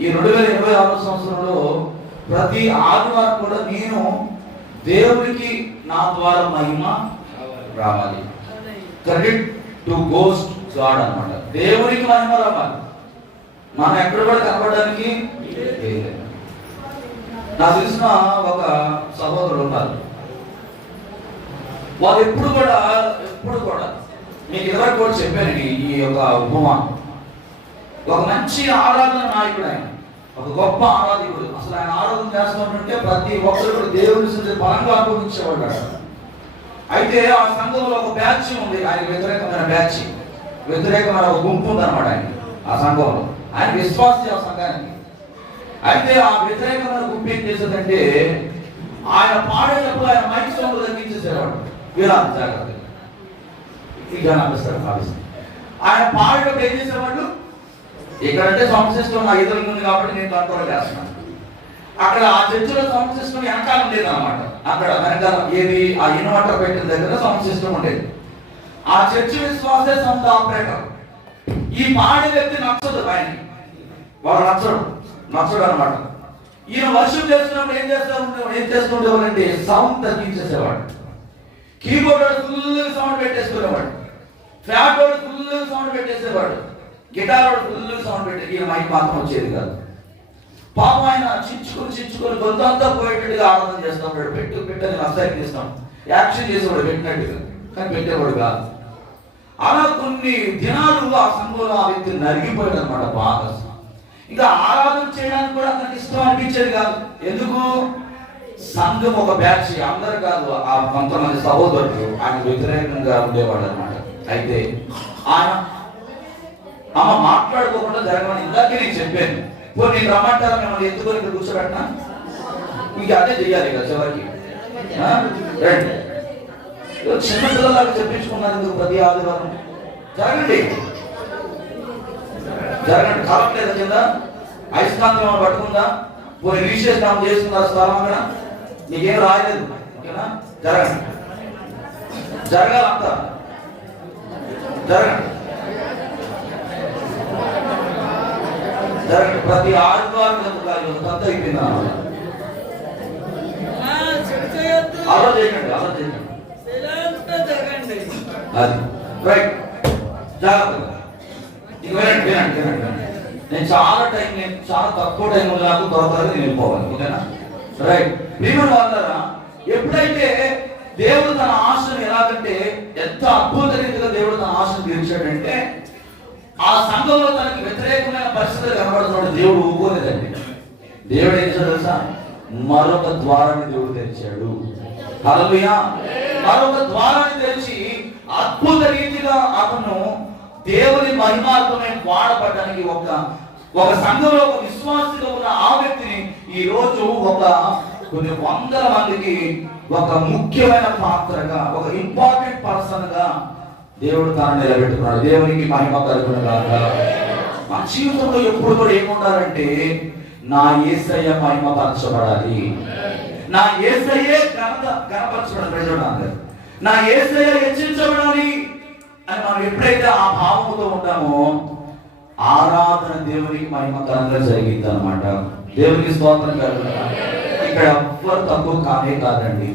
ఈ 2026 సంవత్సరంలో ప్రతి ఆదివారం కూడా నేను దేవుడికి నా ద్వారా మహిమ రావాలి. క్రెడిట్ టు గోస్ గాడ్ అన్నమాట. దేవునికి మహిమ రావాలి. మనం ఎక్కడ కూడా కనపడడానికి నాకు తెలిసిన ఒక సహోదరుడు ఉన్నారు. వాళ్ళు ఎప్పుడు కూడా మీకు ఎవరికి కూడా చెప్పానండి ఈ యొక్క ఉపమానం. ఒక మంచి ఆరాధన నాయకుడు ఆయన, ఒక గొప్ప ఆరాధకుడు. అసలు ఆయన ఆరాధన చేస్తున్నట్టే ప్రతి ఒక్కరు కూడా దేవుడి బలంగా అనుభవించేవాడు. అయితే ఆ సంఘంలో ఒక బ్యాచ్ ఉంది, ఆయన వ్యతిరేకమైన ఒక గుంపు ఉందన్నమాట ఆయన ఆ సంఘంలో. ఆయన విశ్వాసి ఆ సంఘానికి. అయితే ఆ వ్యతిరేకమైన గుంపు ఏం చేసేదంటే ఆయన పాడేటప్పుడు ఆయన మైక్ సౌండ్ తగ్గించేసేవాడు. ఇలా జాగ్రత్త ఇక అనిపిస్తారు భావిస్తారు. ఆయన పాడేటప్పుడు ఏం చేసేవాళ్ళు, ఇక్కడంటే సౌండ్ సిస్టమ్ నా ఎదురు ఉంది కాబట్టి నేను కంట్రోల్ చేస్తున్నాను. అక్కడ ఆ చర్చిలో సౌండ్ సిస్టమ్ వెనకాల ఉండేది అనమాట. అక్కడ వెనకాల ఏది ఆ ఇన్వర్టర్ పెట్టిన దగ్గర సౌండ్ సిస్టమ్ ఉండేది. ఆ చర్చి విశ్వాసే సౌండ్ ఆపరేటర్. ఈ పాడే వ్యక్తి నచ్చదు, ఆయన వాడు నచ్చడు అనమాట. ఈయన వర్షం చేస్తున్నప్పుడు ఏం చేస్తుండేవాడంటే సౌండ్ తగ్గించేసేవాడు. కీబోర్డ్ ఫుల్ సౌండ్ పెట్టేసుకునేవాడు, ఫ్లాట్ వాడు ఫుల్ సౌండ్ పెట్టేసేవాడు, గిటార్ వాడు ఫుల్ సౌండ్ పెట్టే ఈయన మైక్ మాత్రం వచ్చేది కాదు. పాపం ఆయన చించుకొని గొంతంతా పోయేటట్టుగా ఆరాధన చేస్తూ ఉంటాడు. పెట్టని నష్టానికి చేస్తాం, యాక్షన్ చేసేవాడు పెట్టినట్టుగా, కానీ పెట్టేవాడు కాదు. అలా కొన్ని దినాలు ఆ సంఘంలో ఆ వ్యక్తి నరిగిపోయాడు అనమాట బాగా. ఇంకా ఆరాధన చేయడానికి కూడా అతనికి ఇష్టం అనిపించేది కాదు. ఎందుకు? సంఘం ఒక బ్యాచ్, అందరు కాదు, ఆ కొంతమంది సహోదరులు ఆయన వ్యతిరేకంగా ఉండేవాడు అనమాట. అయితే ఆయన మాట్లాడుకోకుండా జరగమని ఇందాకే నేను చెప్పాను. ఇప్పుడు నేను రమ్మంటారా మిమ్మల్ని ఎత్తుకొని ఇక్కడ కూర్చోబెట్టినా? ఇంక అదే చెయ్యాలి కదా చివరికి. చిన్న పిల్లలకు చెప్పించుకున్నందుకు ప్రతి ఆదివారం జరగండి కావట్లేదా? కింద అయస్కాంతం పట్టుకుందా? పోయి రీషేష్ చేసుకున్నా స్థలం అక్కడ నీకేం రాయలేదు. ఓకేనా? జరగాలంతా జరగండి. ప్రతి ఆదివారం అంత అయిపోయింది. అలా చేయకండి అది రైట్. జాగ్రత్తగా వినండి. నేను చాలా తక్కువ టైం నాకు త్వరగా నేను వెళ్ళిపోవాలి. ఓకేనా? రైట్. మీరు వాళ్ళరా ఎప్పుడైతే దేవుడు తన ఆశను ఎలాగంటే ఎంత అద్భుత రీతిగా దేవుడు తన ఆశను తీర్చాడంటే ఆ సంఘంలో తనకి వ్యతిరేకమైన పరిస్థితులు కనబడుతున్నాడు. దేవుడు ఊరుకోలేదండి. దేవుడు ఏం తెలుసా? మరొక ద్వారాన్ని దేవుడు తెరిచాడు. హల్లెలూయా. మరొక ద్వారాన్ని తెరిచి అద్భుత రీతిగా అతను దేవుని మహిమార్థమై వాడబడడానికి ఒక సంఘంలో ఒక విశ్వాసిగా ఉన్న ఆ వ్యక్తిని ఈ రోజు కొన్ని వందల మందికి ఒక ముఖ్యమైన పాత్రగా, ఒక ఇంపార్టెంట్ పర్సన్ గా దేవుడు తాను నిలబెట్టుకున్నాడు. దేవునికి మహిమ కలుగునుగాక. మా జీవితంలో ఎప్పుడు కూడా ఏముండాలంటే నా యేసయ్య మహిమ పరచబడాలి, నా యేసయ్యే కనపరచబడాలి, నా యేసయ్య హెచ్చించబడాలి అని మనం ఎప్పుడైతే ఆ భావముతో ఉంటామో ఆరాధన దేవునికి మహిమకరంగా జరిగింది అనమాట. దేవునికి స్తోత్రం కలుగునుగాక. ఇక్కడ ఎవ్వరు తక్కువ కాదండి.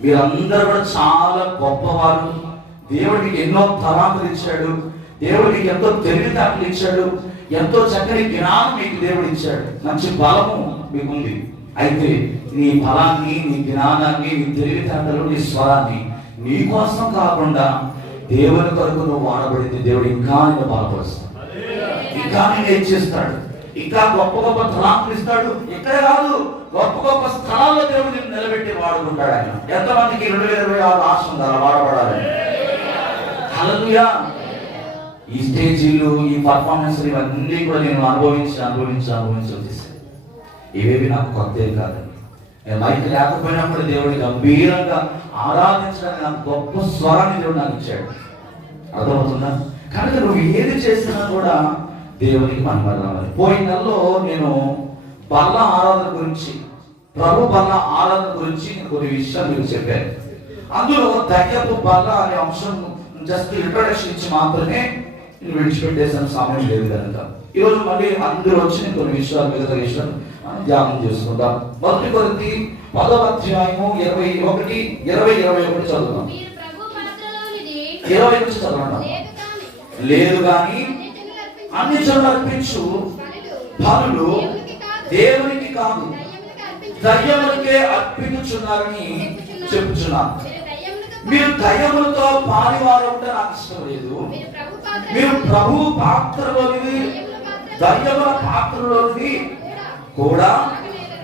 మీరందరూ కూడా చాలా గొప్పవారు. దేవుడికి ఎన్నో తలాంతులు ఇచ్చాడు, దేవుడికి ఎంతో తెలివితేటలు ఇచ్చాడు, ఎంతో చక్కని జ్ఞానం మీకు దేవుడు ఇచ్చాడు, మంచి బలము మీకుంది. అయితే నీ బలాన్ని, నీ జ్ఞానాన్ని, నీ తెలివితేటలు, నీ స్వరాన్ని నీ కోసం కాకుండా దేవుని కొరకు నువ్వు వాడబడితే దేవుడు ఇంకా నిన్ను బలపరుస్తాడు, ఇంకా నేను హెచ్చిస్తాడు, ఇంకా గొప్ప గొప్ప తలాంతులు ఇస్తాడు. ఇక్కడ కాదు, గొప్ప గొప్ప స్థలాల్లో దేవుడు నిన్ను నిలబెట్టి వాడుకుంటాడు. ఆయన ఎంతమందికి 2026 ఆశ ఉంది అలా వాడబడాలని? హల్లెలూయా. ఈ స్టేజీలు, ఈ పర్ఫార్మెన్స్ ఇవన్నీ కూడా నేను అనుభవించి వచ్చేసాను. ఇవేవి నాకు కొత్త కాదండి. నేను మైక్ లేకపోయినప్పుడు దేవుడిని గంభీరంగా ఆరాధించడానికి నాకు గొప్ప స్వరాన్ని దేవుడు నాకు ఇచ్చాడు. అర్థమవుతుందా? కనుక నువ్వు ఏది చేసినా కూడా దేవునికి మహిమ రావాలి. పోయిన నెలలో నేను బల్ల ఆరాధన గురించి, ప్రభు బల్ల ఆరాధన గురించి కొన్ని విషయాలు మీకు చెప్పాను. అందులో దయ్యపు బల్ల అనే అంశం జస్ట్ ఇంట్రొడక్షన్ ఇచ్చి మాత్రమే నేను విడిచిపెట్టేసిన సమయం లేదు కనుక ఈరోజు మళ్ళీ అందరూ వచ్చి కొన్ని విషయాలు మిగతా విషయాలు మనం ధ్యానం చేసుకుందాం. 1 కొరింథీ 10వ అధ్యాయము 21 చదువుదాం. 20 నుంచి చదవండి. లేదు గాని అన్ని జనులు అర్పించు బలులు దేవునికి కాదు దయ్యములకే అర్పించుచున్నారని చెప్పుచున్నాను. మీరు దయ్యములతో పాలివారవుట నాకు ఇష్టం లేదు. మీరు ప్రభు పాత్రలోనిది దయ్యముల పాత్రలోనిది కూడా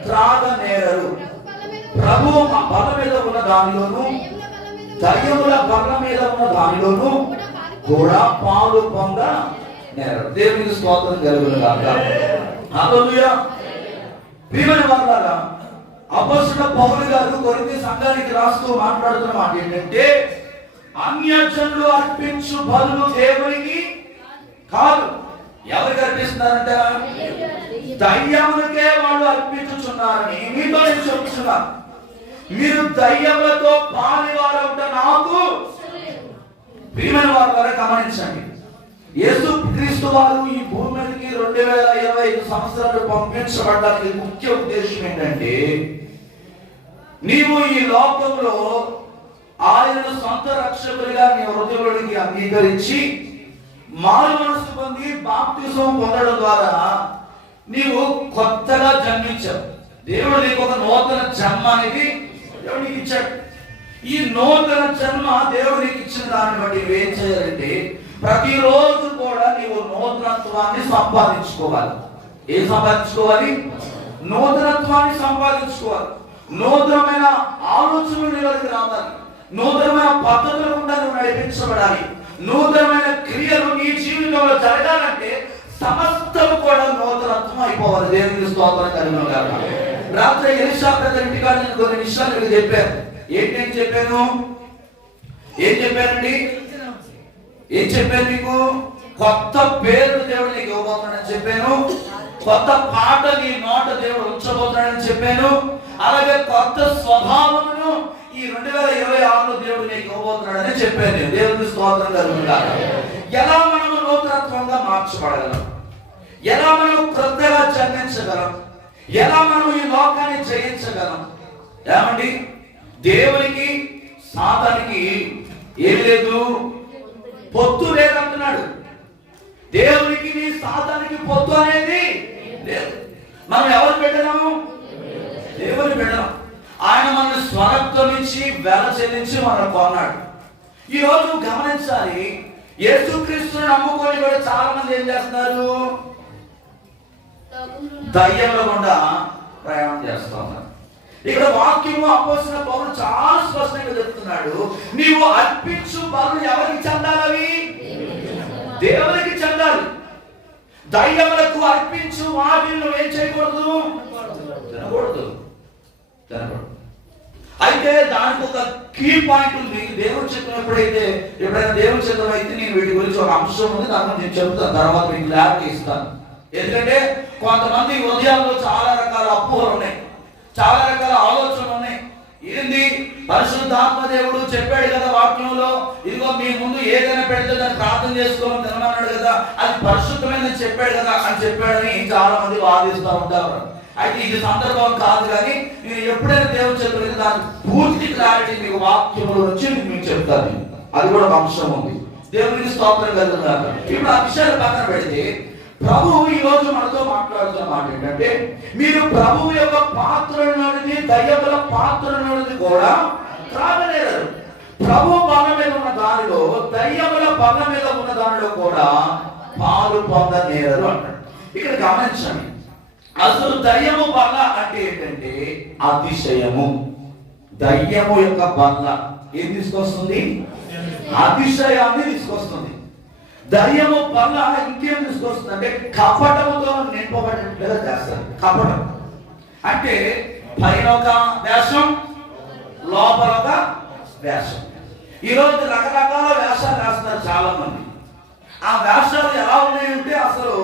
త్రాగనేరరు. ప్రభు బల్ల మీద ఉన్న దానిలోను దయ్యముల బల్ల మీద ఉన్న దానిలోను కూడా పాలు పొందనేరరు. దేవునికి స్తోత్రం కలుగును గాక. హల్లెలూయా. ప్రియమైన వారలారా, అపోస్తలుడైన పౌలు గారు కొరింథీ సంఘానికి రాస్తూ మాట్లాడుతున్న మాట ఏంటంటే, అన్యజనులు అర్పించు బలులు దేవునికి కాదు. ఎవరికి అర్పిస్తున్నారంట? దయ్యములకే వాళ్ళు అర్పించుచున్నారని మీతో నేను చెప్తున్నాను. మీరు దయ్యములతో పాలివారవుట నాకు. ప్రియమైన వారలారా, గమనించండి. యేసుక్రీస్తు వారు ఈ భూమి మీదకి 2025 సంవత్సరాలు పంపించబడడానికి ముఖ్య ఉద్దేశం ఏంటంటే, నీవు ఈ లోకంలో ఆయనను సొంత రక్షకుడిగా నీ హృదయంలోకి అంగీకరించి మారు మనసు పొంది బాప్తిసం పొందడం ద్వారా నీవు కొత్తగా జన్మించావు. దేవుడు నీకు ఒక నూతన జన్మ అనేది దేవుడు నీకు ఇచ్చాడు. ఈ నూతన జన్మ దేవుడు నీకు ఇచ్చిన దాన్ని బట్టి ఏం చేయాలంటే, ప్రతిరోజు కూడా నీవు నూతనత్వాన్ని సంపాదించుకోవాలి. ఏం సంపాదించుకోవాలి? నూతనత్వాన్ని సంపాదించుకోవాలి. నూతనమైన ఆలోచనలు నీలోకి రావాలి. నూతనమైన పద్ధతుల గుండా నువ్వు నడిపించబడాలి. నూతనమైన క్రియలు నీ జీవితంలో జరగాలంటే సమస్తము కూడా నూతనత్వం అయిపోవాలి. దేవునికి స్తోత్రం కలుగును గాక. రాత్రి ఎలీషా బ్రదర్ ఇంటికాడ నేను కొన్ని విషయాలు మీకు చెప్పాను. ఏంటి చెప్పాను? ఏం చెప్పానండి? ఏం చెప్పాను మీకు? కొత్త పేరు దేవుడు నీకు ఇవ్వబోతున్నాడని చెప్పాను. కొత్త పాట నీ నోట దేవుడు ఉంచబోతున్నాడని చెప్పాను. అలాగే కొత్త స్వభావమును ఈ 2026లో దేవుడు నీకు ఇవ్వబోతున్నాడని చెప్పాను. దేవునికి స్తోత్రం కలుగును గాక. ఎలా మనము నూతనత్వంగా మార్చబడగలం? ఎలా మనం కొత్తగా జన్మించగలం? ఎలా మనం ఈ లోకాన్ని జయించగలం? ఏమండి, దేవునికి సాతానికి ఏం లేదు, పొత్తు లేదంటున్నాడు. దేవునికి నీ సాతానికి పొత్తు అనేది లేదు. మనం ఎవరు పెట్టినాము? దేవుని పెట్టినాం. ఆయన మన స్వరక్తం నుంచి వెల చెల్లించి మనం కొన్నాడు. ఈ రోజు గమనించాలి, యేసుక్రీస్తుని నమ్ముకొని కూడా చాలా మంది ఏం చేస్తున్నారు? దయ్యంలో గుండా ప్రయాణం చేస్తూ ఉన్నారు. ఇక్కడ వాక్యము అపోస్తలుడైన పౌలు చాలా స్పష్టంగా చెప్తున్నాడు. నీవు అర్పించు బలులు ఎవరికి చెందాలి? దేవునికి చెందాలి. దయ్యములకు అర్పించు వాటిని ఏం చేయకూడదు? తినకూడదు. అయితే దానికి ఒక కీ పాయింట్ ఉంది. దేవుడు చెప్పినప్పుడైతే, ఎప్పుడైనా దేవుడు చిత్రం అయితే నేను వీటి గురించి ఒక అంశం ఉంది, దాన్ని నేను చెప్తాను, తర్వాత మీకు క్లారిటీ ఇస్తాను. ఎందుకంటే కొంతమంది హృదయాల్లో చాలా రకాల అపోహలు ఉన్నాయి, చాలా రకాల ఆలోచనలు ఉన్నాయి. ఏంది? పరిశుద్ధాత్మ దేవుడు చెప్పాడు కదా వాక్యంలో, ఇదిగో మీ ముందు ఏదైనా పెడితే దాన్ని ప్రార్థన చేసుకోమని తినమన్నాడు కదా, అది పరిశుద్ధమైనది చెప్పాడు కదా అని చెప్పాడని చాలా మంది వాదిస్తూ ఉంటారు. అయితే ఇది సందర్భం కాదు, కానీ నేను ఎప్పుడైనా దేవుడు చెప్పలేదు దాని పూర్తి క్లారిటీ మీకు వాక్యముల నుంచి మీకు చెప్తాను. అది కూడా ఒక అంశం ఉంది. దేవునికి స్తోత్రం కలుగుతుంది. ఇప్పుడు ఆ విషయాలు పక్కన పెడితే, ప్రభువు ఈ రోజు మనతో మాట్లాడుతున్న మాట ఏంటంటే, మీరు ప్రభువు యొక్క పాత్రలోనిది దయ్యముల పాత్రలోనిది కూడా త్రాగలేరు. ప్రభు బల్ల మీద ఉన్న దానిలో దయ్యముల బల్ల మీద ఉన్న దానిలో కూడా పాలు పొందనేరరు అంటాడు. ఇక్కడ గమనించండి, అసలు దయ్యము బల్ల అంటే ఏంటంటే అతిశయము. దయ్యము యొక్క బల్ల ఏం తీసుకొస్తుంది? అతిశయాన్ని తీసుకొస్తుంది. దయ్యము బల్ల ఇంకేం తీసుకొస్తుంది అంటే కపటముతో నింపబడినట్లుగా చేస్తారు. కపటం అంటే పైన ఒక వేషం, లోపల ఒక వేషం. ఈరోజు రకరకాల వేషాలు వేస్తున్నారు చాలా మంది. ఆ వేషాలు ఎలా ఉన్నాయంటే అసలు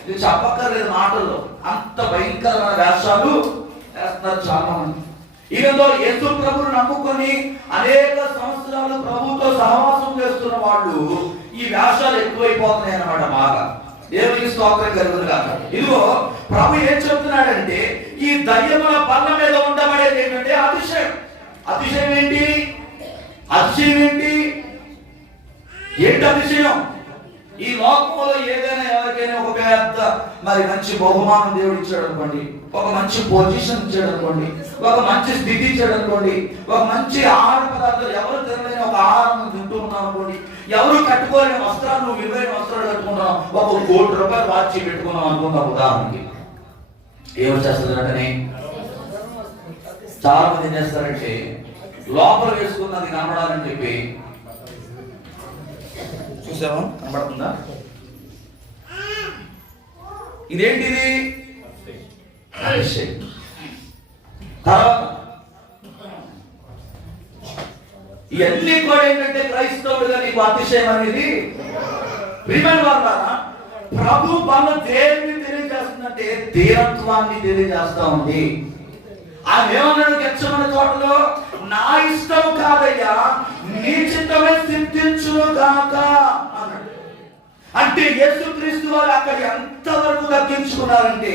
ఇది చెప్పక్కర్లేదు మాటల్లో, అంత భయంకరమైన వేషాలు వేస్తున్నారు చాలా మంది. ఈరోజు యేసు ప్రభువును నమ్ముకొని అనేక సంవత్సరాలు ప్రభువుతో సహవాసం చేస్తున్న వాళ్ళు ఈ వేషాలు ఎక్కువైపోతున్నాయి అన్నమాట. బాగా దేవునికి స్తోత్రం కలుగును గాక. ఇదిగో ప్రభు ఏం చెప్తున్నాడంటే ఈ దయ్యముల బల్ల మీద ఉండబడేది ఏంటంటే అతిశయం. అతిశయం ఏంటి? అతిశయం ఏంటి? ఏంటి అతిశయం? ఈ లోకంలో ఏదైనా ఎవరికైనా ఒక పెద్ద మంచి బహుమానం దేవుడు ఇచ్చాడు అనుకోండి, ఒక మంచి పొజిషన్ ఇచ్చాడు అనుకోండి, ఒక మంచి స్థితి ఇచ్చాడు అనుకోండి, ఒక మంచి ఆహార పదార్థాలు ఎవరు తినలేని ఒక ఆహారం తింటూ ఉన్నాం అనుకోండి, ఎవరు కట్టుకోలేని వస్త్రాలు నువ్వు విలువైన వస్త్రాలు కట్టుకున్నావు, ఒక ₹1,00,00,000 వాచి పెట్టుకున్నావు అనుకున్నాం ఉదాహరణకి, ఏమి చేస్తుంది వెంటనే చాలా మంది ఏం చేస్తారంటే లోపల వేసుకున్నది కనబడాలని చెప్పి, చూసావా కనబడుతుందా? ఇదేంటిది? తర్వాత ఇవన్నీ కూడా ఏంటంటే క్రైస్తవుడుగా నీకు అతిశయం అనేది ప్రియమైన వారులారా, ప్రభు బల్ల దేన్ని తెలియజేస్తుందంటే దీనత్వాన్ని తెలియజేస్తా ఉంది. ఆయన ఏమన్నాడు గెత్సేమనే తోటలో? నా ఇష్టం కాదయ్యా, నీ చిత్తమే సిద్ధించును గాక అన్నాడు. అంటే యేసుక్రీస్తు వారు అక్కడ ఎంతవరకు తగ్గించుకున్నారంటే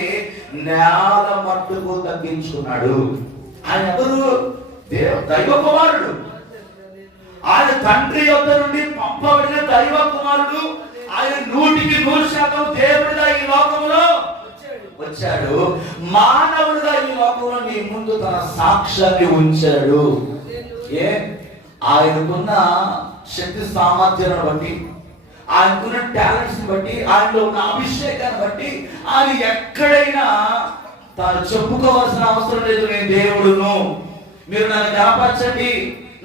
నేల మట్టుకు తగ్గించుకున్నాడు. ఆయన ఎవరు? దైవ కుమారుడు. ఆయన తండ్రి యొద్ద నుండి పంపబడిన దైవ కుమారుడు. ఆయన 100% దేవుడిగా ఈ లోకంలో వచ్చాడు. మానవుడిగా ఈ లోకంలో నీ ముందు తన సాక్ష్యాన్ని ఉంచాడు. ఆయనకున్న శక్తి సామర్థ్యాలను బట్టి, ఆయనకున్న టాలెంట్స్ బట్టి, ఆయనలో ఉన్న అభిషేకాన్ని బట్టి ఆయన ఎక్కడైనా తాను చెప్పుకోవాల్సిన అవసరం లేదు. నేను దేవుడును, మీరు నన్ను కనపరచండి,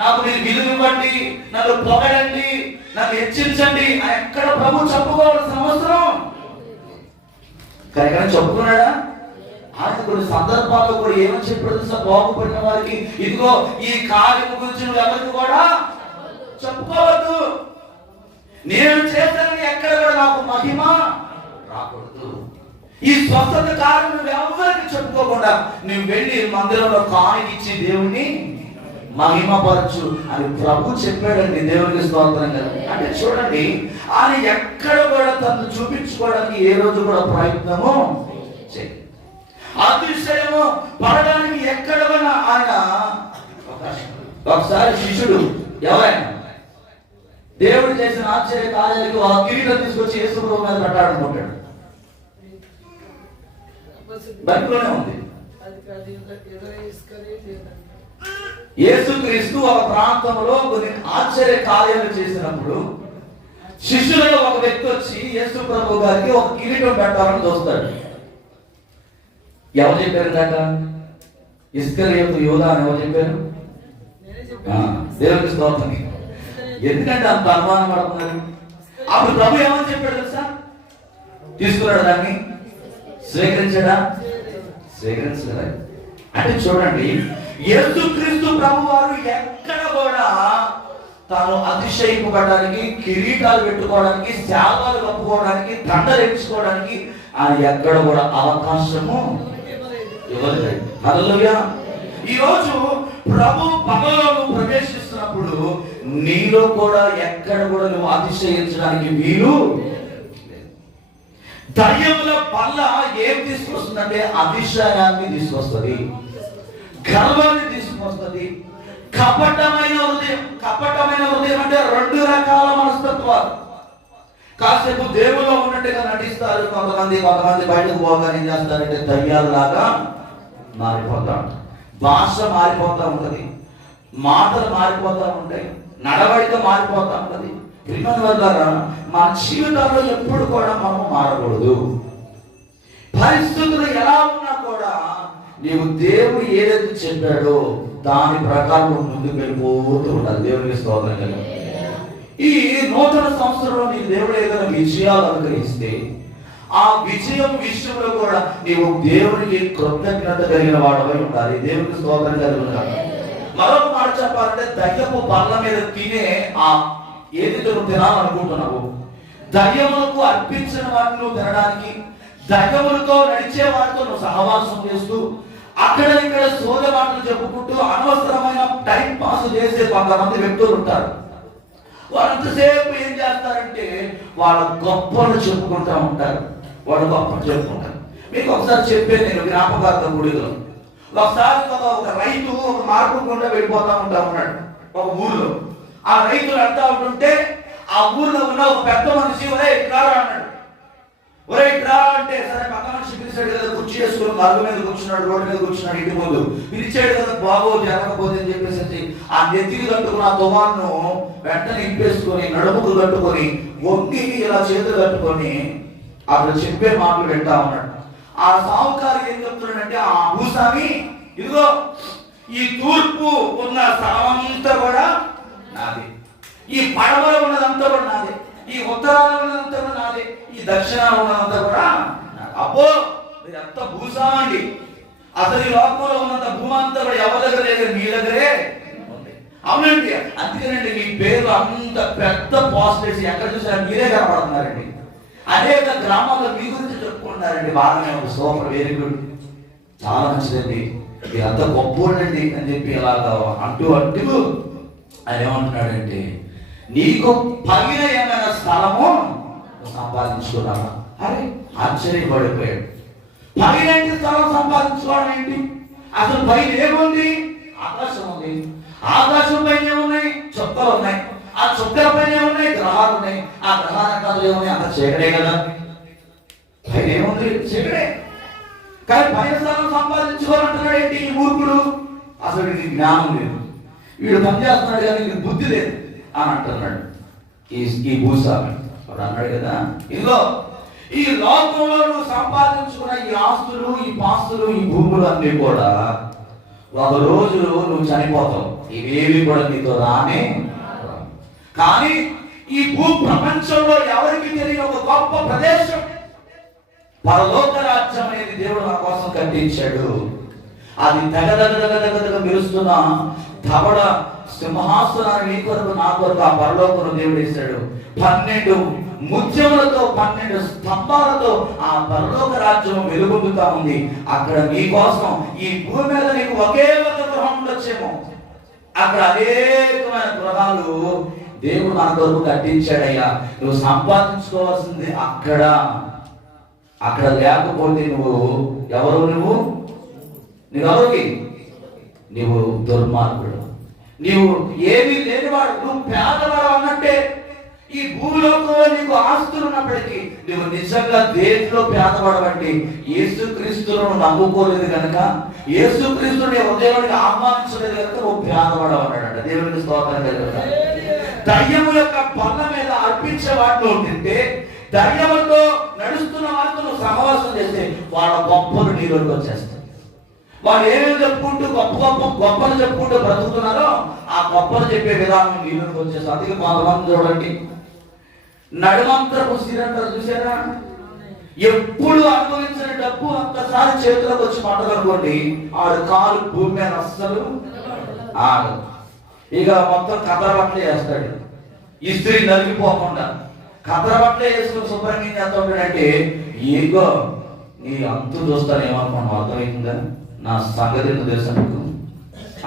నాకు మీరు విలువ ఇవ్వండి, నన్ను పొగడండి, నన్ను హెచ్చించండి, ఎక్కడ ప్రభు చెప్పుకోవాల్సిన అవసరం కనుక చెప్పుకున్నాడా? ఆయన కొన్ని సందర్భాల్లో కూడా ఏమని చెప్పాడు? బాగుపడిన వారికి ఇదిగో ఈ కార్యము గురించి నువ్వు ఎవరికి కూడా చెప్పుకోవద్దు, నేను చేశానని ఎక్కడ కూడా నాకు మహిమ రాకూడదు. ఈ స్వస్థత కార్యం నువ్వు ఎవరికి చెప్పుకోకుండా నువ్వు వెళ్ళి మందిరంలో కానికిచ్చి దేవుణ్ణి మహిమపరచు అని ప్రభు చెప్పాడండి. దేవునికి స్తోత్రం కదా. అంటే చూడండి, ఆయన ఎక్కడ కూడా తను చూపించుకోవడానికి ఏ రోజు కూడా ప్రయత్నము చేయ, అతిశయము పడడానికి ఎక్కడ కూడా ఆయన. ఒకసారి శిష్యుడు ఎవరైనా దేవుడు చేసిన ఆశ్చర్య కార్యాలకు ఆ కిరీటం తీసుకొచ్చి యేసు ప్రభు మీద పెట్టాలనుకుంటాడు. బైబిల్లోనే ఉంది. యేసుక్రీస్తు ఒక ప్రాంతంలో కొన్ని ఆశ్చర్య కార్యాలు చేసినప్పుడు శిష్యులలో ఒక వ్యక్తి వచ్చి యేసు ప్రభు గారికి ఒక కిరీటం పెట్టాలని చూస్తాడు. ఎవరు చెప్పారు దాక? ఇస్కరియోతు యూదా అని ఎవరు చెప్పారు? దేవునికి స్తోత్రం. ఎందుకంటే అంత అనుమానం పడుతున్నారు. అప్పుడు ప్రభు ఏమని చెప్పాడు తెలుసా? తీసుకున్నాడు, దాన్ని స్వీకరించాడా? స్వీకరించలేదా? అంటే చూడండి, యేసుక్రీస్తు ప్రభు వారు ఎక్కడ కూడా తాను అతిశయింపబడడానికి, కిరీటాలు పెట్టుకోవడానికి, శాపాలు కప్పుకోవడానికి, దండలు ఎంచుకోవడానికి ఆయన ఎక్కడ కూడా అవకాశము ఇవ్వలేదు. హల్లెలూయా. ఈరోజు ప్రభు పగలో ప్రవేశిస్తున్నప్పుడు నీలో కూడా ఎక్కడ కూడా నువ్వు అతిశయించడానికి వీలు. దయ్యముల బల్ల ఏం తీసుకొస్తుందంటే అతిశయాన్ని తీసుకొస్తుంది, గర్వాన్ని తీసుకొస్తుంది, కపటమైన హృదయం. కపటమైన హృదయం అంటే 2 రకాల మనస్తత్వాలు. కాసేపు దేవుల్లో ఉన్నట్టుగా నటిస్తారు కొంతమంది బయటకు పోగా ఏం చేస్తారంటే దయ్యాలలాగా మారిపోతా ఉంటారు. భాష మారిపోతా ఉంటది, మాటలు మారిపోతా ఉంటాయి, నడవడిక మారిపోతా ఉంటది. మన జీవితంలో ఎప్పుడు కూడా మనం మారకూడదు. పరిస్థితులు ఎలా ఉన్నా కూడా నీవు దేవుడు ఏదైతే చెప్పాడో దాని ప్రకారం ముందుకు వెళ్ళిపోతూ ఉండాలి. దేవునికి స్తోత్రం. ఈ నూతన సంవత్సరంలో నీకు దేవుడు ఏదైనా విజయాలు అనుగ్రహిస్తే ఆ విజయం విషయంలో కూడా నీవు దేవునికి కృతజ్ఞత కలిగిన వాడవై ఉండాలి. దేవునికి స్తోత్రం కలిగిన. మరొక మాట చెప్పాలంటే దయ్యపు బల్ల మీద తినే ఆ ఏదైతే నువ్వు తినాలనుకుంటున్నావు, దయ్యములకు అర్పించిన వాటిని నువ్వు తినడానికి, దయ్యములతో నడిచే వాటితో నువ్వు సహవాసం చేస్తూ అక్కడ ఇక్కడ సోద మాటలు చెప్పుకుంటూ అనవసరమైన టైం పాస్ చేసే కొంతమంది వ్యక్తులు ఉంటారు. వాళ్ళంతసేపు ఏం చేస్తారంటే వాళ్ళ గొప్పలు చెప్పుకుంటూ ఉంటారు. వాళ్ళ గొప్పలు చెప్పుకుంటారు. మీకు ఒకసారి చెప్పేది నేను జ్ఞాపకార్థం గుడిలో. ఒకసారి ఒక రైతు ఒక మార్గం గుండా వెళ్ళిపోతా ఉన్నాడు ఒక ఊర్లో. ఆ రైతులు అంటా ఉంటుంటే ఆ ఊర్లో ఉన్న ఒక పెద్ద మనిషి ఒరే ఇట్లా అన్నాడు. ఒరే ఇట్లా అంటే సరే పక్క మనిషి పిలిచాడు కదా, కుర్చీ చేసుకుని అరుగు మీద కూర్చున్నాడు, రోడ్డు మీద కూర్చున్నాడు, ఇంటి ముందు పిలిచాడు కదా, బాగో జరగకపోతే అని చెప్పేసి ఆ నెత్తికి కట్టుకుని ఆ తువాలను వెంటనే ఇంపేసుకొని నడుముకు కట్టుకొని వంగి ఇలా చేతులు కట్టుకొని అక్కడ చెప్పే మాటలు వింటా ఉన్నాడు. ఆ సావుకారు ఏం చెప్తున్నాడంటే, ఆ భూస్వామి ఇదిగో ఈ తూర్పు ఉన్న స్థలమంతా కూడా నాది, ఈ పడమర ఉన్నదంతా కూడా నాది, ఈ ఉత్తరాన ఉన్నదంతా కూడా నాది, ఈ దక్షిణాన ఉన్నదంతా కూడా నాది. అబ్బో మీరంతా భూస్వామండి, అసలు ఈ లోకంలో ఉన్నంత భూమి అంతా కూడా ఎవరి దగ్గర లేదు, మీ దగ్గరే ఉంది. అవునండి, అందుకేనండి మీ పేరు అంత పెద్ద పాజిటివ్స్ ఎక్కడ చూసినా మీరే కనపడుతున్నారండి. అనేక గ్రామాల్లో మీ గురించి చెప్పుకుంటున్నారండి. బాగానే ఒక సూపర్, వెరీ గుడ్, చాలా మంచిదండి, మీరంతా గొప్పోళ్ళండి అని చెప్పి ఇలాగా అంటూ ఆయన ఏమంటున్నాడంటే, నీకు పగిన ఏమైనా స్థలము సంపాదించుకున్నావా? అరే ఆశ్చర్యపడిపోయాడు. పగిన స్థలం సంపాదించుకోవడం ఏంటి? అసలు పైన ఏముంది? ఆకాశం ఉంది. ఆకాశం పైన ఏమున్నాయి? చుక్కలు ఉన్నాయి. ఆ చుక్కల పైన ఏమున్నాయి? గ్రహాలు ఉన్నాయి. ఆ గ్రహాల కథలు ఏమున్నాయి? అంత చీకటే కదా. పైన ఏముంది? చీకటే. కానీ పైన స్థలం సంపాదించుకోవాలంటున్నాడు ఏంటి ఈ మూర్ఖుడు? అసలు వీడికి జ్ఞానం లేదు, వీడు పనిచేస్తున్నాడు కానీ వీడికి బుద్ధి లేదు అని అంటున్నాడు ఈ భూస్వామి. వాడు అన్నాడు కదా, ఇదిగో ఈ లోకంలో నువ్వు సంపాదించుకున్న ఈ ఆస్తులు, ఈ పాస్తులు, ఈ భూములు అన్ని కూడా ఒక రోజు నువ్వు చనిపోతావు. ఇవేవి కూడా నీతో రానే. కానీ ఈ భూ ప్రపంచంలో ఎవరికి తెలియని ఒక గొప్ప ప్రదేశం, పరలోక రాజ్యం అనేది దేవుడు నా కోసం కట్టించాడు. అది తెగదగదగదగదగ మెరుస్తున్న ధవళ సింహాసనాన్ని నీ కొరకు నా కొరకు ఆ పరలోకను దేవుడు వేశాడు. 12 ముత్యములతో 12 స్తంభాలతో ఆ పరలోక రాజ్యం వెలుగొందుతా ఉంది. అక్కడ నీ కోసం ఈ భూమి మీద నీకు ఒకే ఒక గృహం ఉండొచ్చేమో, అక్కడ అనేకమైన గృహాలు దేవుడు మన కొరకు కట్టించాడయ్యా. నువ్వు సంపాదించుకోవాల్సింది అక్కడ. అక్కడ లేకపోతే నువ్వు ఎవరు? నువ్వెవరికి? నువ్వు దుర్మార్గుడు, నీవు ఏమీ లేనివాడు, నువ్వు పేదవాడు అన్నట్టే. ఈ భూలోకంలో నీకు ఆస్తులు ఉన్నప్పటికీ నువ్వు నిజంగా దేంట్లో పేదవాడవంటే యేసుక్రీస్తును నమ్ముకోలేదు కనుక, యేసుక్రీస్తుని హృదయానికి ఆహ్వానించలేదు కనుక నువ్వు పేదవాడు అన్నాడంట. దేవునికి స్తోత్రం కలుగుతా. దయ్యము యొక్క పళ్ళ మీద అర్పించే వాటిలో ఉంటుంటే, దయ్యముతో నడుస్తున్న వాటితో నువ్వు సహవాసం చేస్తే వాళ్ళ గొప్పలు నీలోకి వచ్చేస్తాయి. వాళ్ళు ఏమేమి చెప్పుకుంటూ గొప్పలు చెప్పుకుంటూ బ్రతుకుతున్నారో ఆ గొప్పలు చెప్పే విధానం నీలోకి వచ్చేస్తాయి. అందుకే కొంతమంది చూడండి, నడుమంతరపు సిరంటారు చూసారా? ఎప్పుడు అనుభవించిన డబ్బు ఒక్కసారి చేతిలోకి వచ్చి పట్టదనుకోండి, ఆడు కాలు భూమి మీద అస్సలు ఆడు. ఇక మొత్తం కథల బట్టలే వేస్తాడు, ఇస్త్రీ నలిగిపోకుండా కథల బట్టలే వేసుకుని శుభ్రంగా ఏం చేస్తా ఉంటాడంటే, ఏగో నీ అంతు చూస్తాను ఏమనుకున్నాను, అర్థమైందా నా సంగతి తెలుసు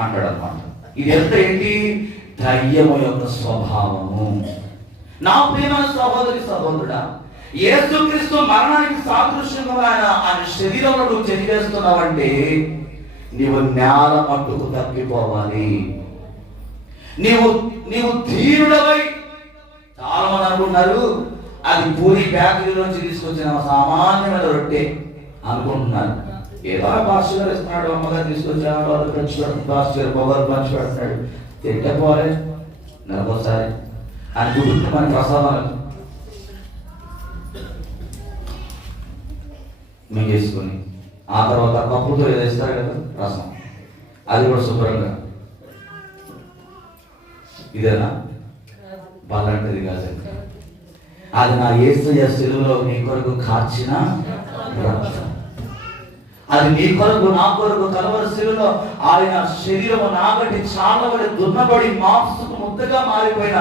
అంటాడు అనమాట. ఇది ఎంత ఏంటి? దయ్యము యొక్క స్వభావము. నా ప్రియమైన సహోదరి సహోదరుడా, యేసుక్రీస్తు మరణానికి సాదృశ్యంగా ఆయన శరీరంలో నువ్వు చెరివేస్తున్నావంటే నీవు నేల మట్టుకు తప్పిపోవాలి. నీవు ధీరుడవై. చాలా మంది అనుకుంటున్నారు అది పూరి బేకరీ నుంచి తీసుకొచ్చిన సామాన్యమైన రొట్టె అనుకుంటున్నారు. ఏదో పాస్టర్ గారు ఇస్తున్నాడు, అమ్మగారు తీసుకొచ్చాడు, వాళ్ళు పెంచుతాడు, పాస్టర్ గారు పొగరు పంచి పెడుతున్నాడు, తింటే పోలే నెలకోసారి అని గుర్తు మన ప్రసాదాలు మింగేసుకొని ఆ తర్వాత పప్పుతో వేస్తారు కదా రసం, అది కూడా శుభ్రంగా. ఇదేనా? బలంటది కాదండి, అది నా యేసయ్య శిలువలో నీ కొరకు కార్చిన రక్తం. అది నీ కొరకు నా కొరకు కలవరి శిలువలో ఆయన శరీరము నాగటి చాలబడి దున్నబడి మాంసపు ముద్దగా మారిపోయిన